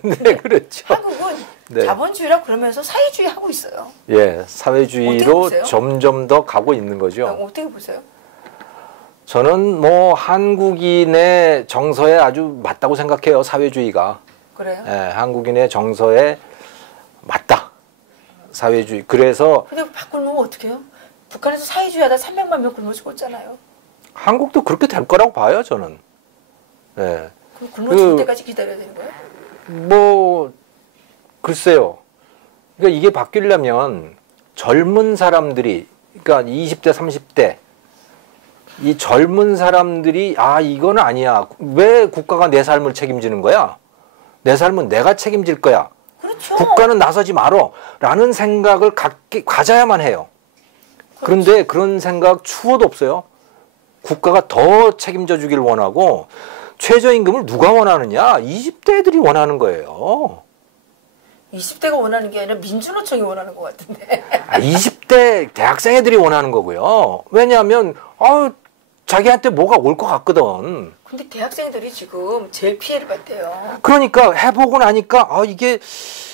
네, 그렇죠. 한국은 네. 자본주의라 그러면서 사회주의 하고 있어요. 예, 사회주의로 어떻게 보세요? 점점 더 가고 있는 거죠. 어떻게 보세요? 저는 뭐 한국인의 정서에 아주 맞다고 생각해요. 사회주의가. 그래요? 예, 한국인의 정서에 맞다. 사회주의. 그래서 근데 바꾸면 어떡해요? 북한에서 사회주의 하다 300만 명 굶어 죽었잖아요. 한국도 그렇게 될 거라고 봐요, 저는. 예. 그럼 굶어 죽을 때까지 기다려야 되는 거예요? 뭐 글쎄요. 그러니까 이게 바뀌려면 젊은 사람들이, 그러니까 20대, 30대 이 젊은 사람들이 이건 아니야. 왜 국가가 내 삶을 책임지는 거야? 내 삶은 내가 책임질 거야. 그렇죠. 국가는 나서지 말어. 라는 생각을 가져야만 해요. 그런데 그런 생각 추호도 없어요. 국가가 더 책임져 주길 원하고 최저임금을 누가 원하느냐? 20대 애들이 원하는 거예요. 20대가 원하는 게 아니라 민주노총이 원하는 것 같은데. 20대 대학생 애들이 원하는 거고요. 왜냐하면 자기한테 뭐가 올 것 같거든. 근데 대학생들이 지금 제일 피해를 봤대요. 그러니까 해보고 나니까 이게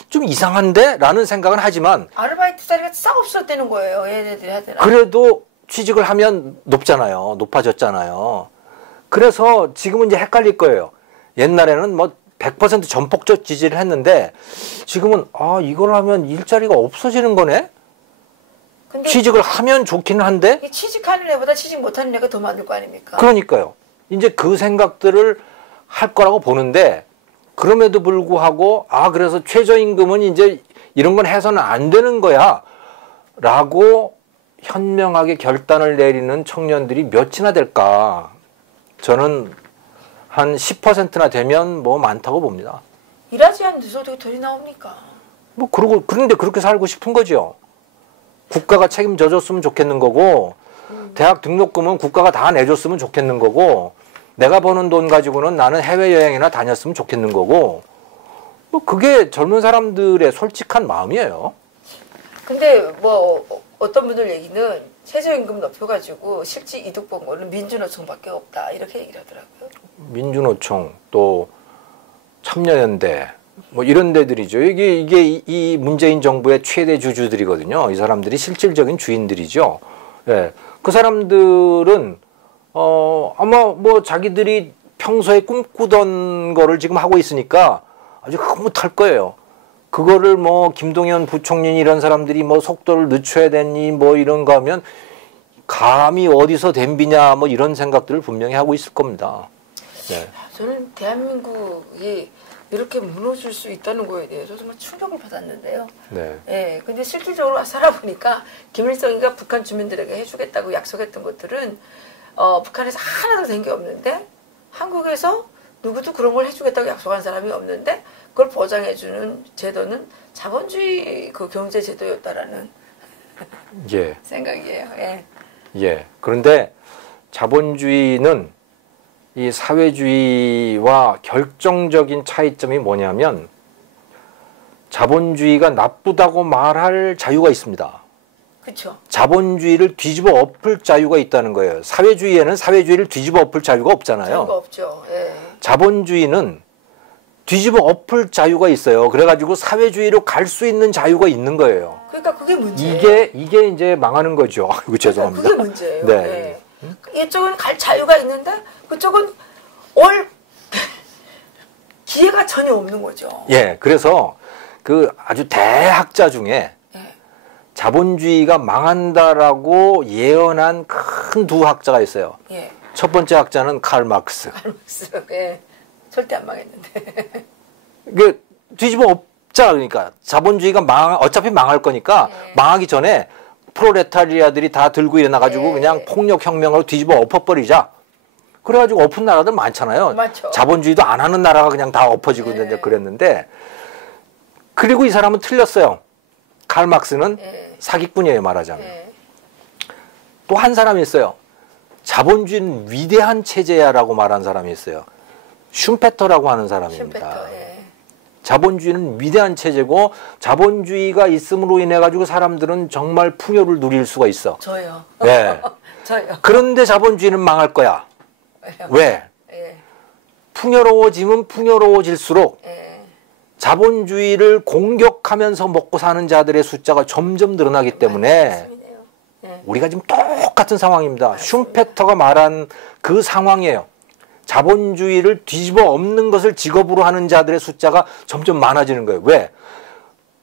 좀 이상한데? 라는 생각은 하지만 아르바이트 자리가 싹 없었다는 거예요. 얘네들이 하더라. 그래도 취직을 하면 높아졌잖아요. 그래서 지금은 이제 헷갈릴 거예요. 옛날에는 뭐 100% 전폭적 지지를 했는데 지금은 이걸 하면 일자리가 없어지는 거네? 근데 취직을 하면 좋기는 한데 취직하는 애보다 취직 못하는 애가 더 많을 거 아닙니까? 그러니까요. 이제 그 생각들을 할 거라고 보는데 그럼에도 불구하고 그래서 최저임금은 이제 이런 건 해서는 안 되는 거야 라고 현명하게 결단을 내리는 청년들이 몇이나 될까? 저는 한 10%나 되면 뭐 많다고 봅니다. 일하지 않는데서 어떻게 돈이 나옵니까? 뭐 그런데 그렇게 살고 싶은 거죠. 국가가 책임져 줬으면 좋겠는 거고 대학 등록금은 국가가 다 내줬으면 좋겠는 거고 내가 버는 돈 가지고는 나는 해외여행이나 다녔으면 좋겠는 거고 뭐 그게 젊은 사람들의 솔직한 마음이에요. 근데 뭐 어떤 분들 얘기는 최저임금 높여가지고 실질 이득 본 거는 민주노총밖에 없다 이렇게 얘기를 하더라고요. 민주노총 또 참여연대 뭐 이런 데들이죠. 이게 이 문재인 정부의 최대 주주들이거든요. 이 사람들이 실질적인 주인들이죠. 예. 그 사람들은 아마 뭐 자기들이 평소에 꿈꾸던 거를 지금 하고 있으니까 아주 흐뭇할 거예요. 그거를 뭐 김동연 부총리 이런 사람들이 뭐 속도를 늦춰야 되니 뭐 이런 거 하면 감히 어디서 댐비냐 뭐 이런 생각들을 분명히 하고 있을 겁니다. 네. 저는 대한민국이 이렇게 무너질 수 있다는 거에 대해서 정말 충격을 받았는데요. 네. 예, 근데 실질적으로 살아보니까 김일성이가 북한 주민들에게 해주겠다고 약속했던 것들은 북한에서 하나도 된 게 없는데 한국에서 누구도 그런 걸 해주겠다고 약속한 사람이 없는데 그걸 보장해주는 제도는 자본주의 그 경제 제도였다라는 예. 생각이에요. 예. 예. 그런데 자본주의는 이 사회주의와 결정적인 차이점이 뭐냐면 자본주의가 나쁘다고 말할 자유가 있습니다. 그렇죠. 자본주의를 뒤집어 엎을 자유가 있다는 거예요. 사회주의에는 사회주의를 뒤집어 엎을 자유가 없잖아요. 자유가 없죠. 예. 자본주의는 뒤집어 엎을 자유가 있어요. 그래가지고 사회주의로 갈 수 있는 자유가 있는 거예요. 그러니까 그게 문제예요. 이게 이제 망하는 거죠. 이거 죄송합니다. 그게 문제예요. 네. 예. 이쪽은 갈 자유가 있는데 그쪽은 올 기회가 전혀 없는 거죠. 예, 그래서 그 아주 대학자 중에 예. 자본주의가 망한다라고 예언한 큰 두 학자가 있어요. 예. 첫 번째 학자는 칼 마크스. 예. 절대 안 망했는데. 그 뒤집어 엎자 그러니까 자본주의가 어차피 망할 거니까 예. 망하기 전에 프롤레타리아들이 다 들고 일어나가지고 예. 그냥 폭력 혁명으로 뒤집어 엎어버리자. 그래가지고 엎은 나라들 많잖아요. 맞죠. 자본주의도 안 하는 나라가 그냥 다 엎어지고 예. 이제 그랬는데 그리고 이 사람은 틀렸어요. 칼 마크스는 예. 사기꾼이에요 말하자면. 예. 또 한 사람이 있어요. 자본주의는 위대한 체제야라고 말한 사람이 있어요. 슌페터라고 하는 사람입니다. 슈페터. 예. 자본주의는 위대한 체제고 자본주의가 있음으로 인해 가지고 사람들은 정말 풍요를 누릴 수가 있어. 저요. 네. 저요. 그런데 자본주의는 망할 거야. 왜? 예. 풍요로워지면 풍요로워질수록 예. 자본주의를 공격하면서 먹고 사는 자들의 숫자가 점점 늘어나기 때문에 맞습니다요. 예. 우리가 지금 똑같은 상황입니다. 슌페터가 말한 그 상황이에요. 자본주의를 뒤집어 엎는 것을 직업으로 하는 자들의 숫자가 점점 많아지는 거예요. 왜?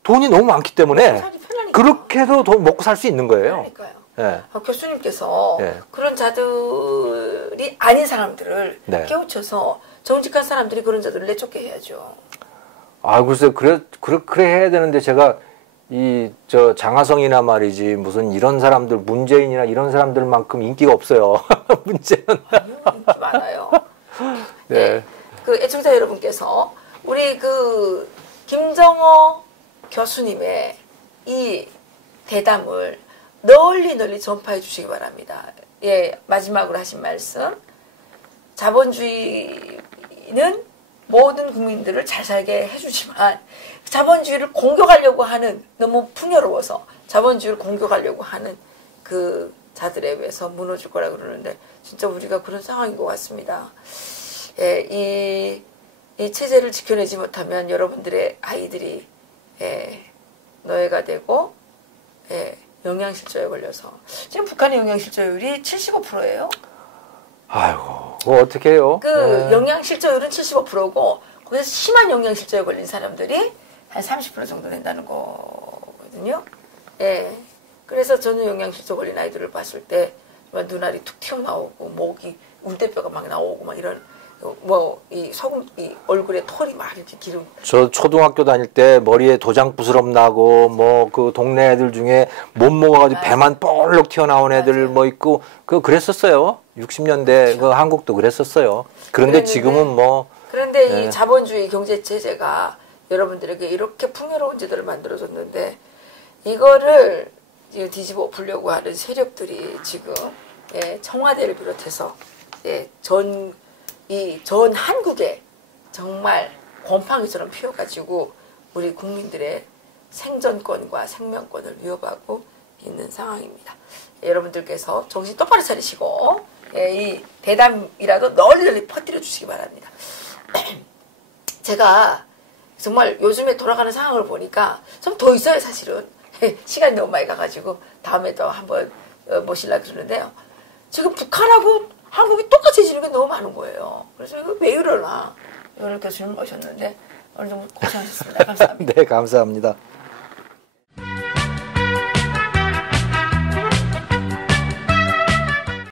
돈이 너무 많기 때문에 살기 편하니까. 그렇게 해도 돈 먹고 살 수 있는 거예요. 그러니까요. 예. 교수님께서 예. 그런 자들이 아닌 사람들을 네. 깨우쳐서 정직한 사람들이 그런 자들을 내쫓게 해야죠. 아, 글쎄, 그래 해야 되는데 제가 저 장하성이나 말이지 무슨 이런 사람들, 문재인이나 이런 사람들만큼 인기가 없어요. 문제는. 아니요, 인기 많아요. 네. 네. 그 애청자 여러분께서 우리 그 김정호 교수님의 이 대담을 널리 전파해 주시기 바랍니다. 예, 마지막으로 하신 말씀. 자본주의는 모든 국민들을 잘 살게 해주지만 자본주의를 공격하려고 하는 너무 풍요로워서 자본주의를 공격하려고 하는 그 자들에 의해서 무너질 거라 그러는데 진짜 우리가 그런 상황인 것 같습니다. 예, 이 체제를 지켜내지 못하면 여러분들의 아이들이 노예가 되고 영양실조에 걸려서 지금 북한의 영양실조율이 75%예요. 아이고, 그거 어떻게 해요? 그 영양실조율은 75%고 거기서 심한 영양실조에 걸린 사람들이 한 30% 정도 된다는 거거든요. 예. 그래서 저는 영양실조 걸린 아이들을 봤을 때 눈알이 툭 튀어나오고 목이 울대뼈가 막 나오고 막 이런 이 소금 이 얼굴에 털이 막 이렇게 기름. 저 초등학교 다닐 때 머리에 도장 부스럼 나고 뭐 그 동네 애들 중에 못 먹어가지고 배만 볼록 튀어나온 애들 맞아요. 뭐 있고 그랬었어요. 60년대 그렇죠. 그 한국도 그랬었어요. 그런데 그랬는데, 지금은 뭐 그런데 네. 이 자본주의 경제 체제가 여러분들에게 이렇게 풍요로운 제도를 만들어줬는데 이거를 뒤집어 엎으려고 하는 세력들이 지금 청와대를 비롯해서 전 한국에 정말 곰팡이처럼 피어가지고 우리 국민들의 생존권과 생명권을 위협하고 있는 상황입니다. 여러분들께서 정신 똑바로 차리시고 이 대담이라도 널리 퍼뜨려 주시기 바랍니다. 제가 정말 요즘에 돌아가는 상황을 보니까 좀 더 있어요, 사실은. 시간이 너무 많이 가가지고 다음에 또 한번 모시려고 그러는데요. 지금 북한하고 한국이 똑같아지는 게 너무 많은 거예요. 그래서 이거 왜 이러나. 오늘 교수님 모셨는데 오늘 좀 고생하셨습니다. 감사합니다. 네, 감사합니다.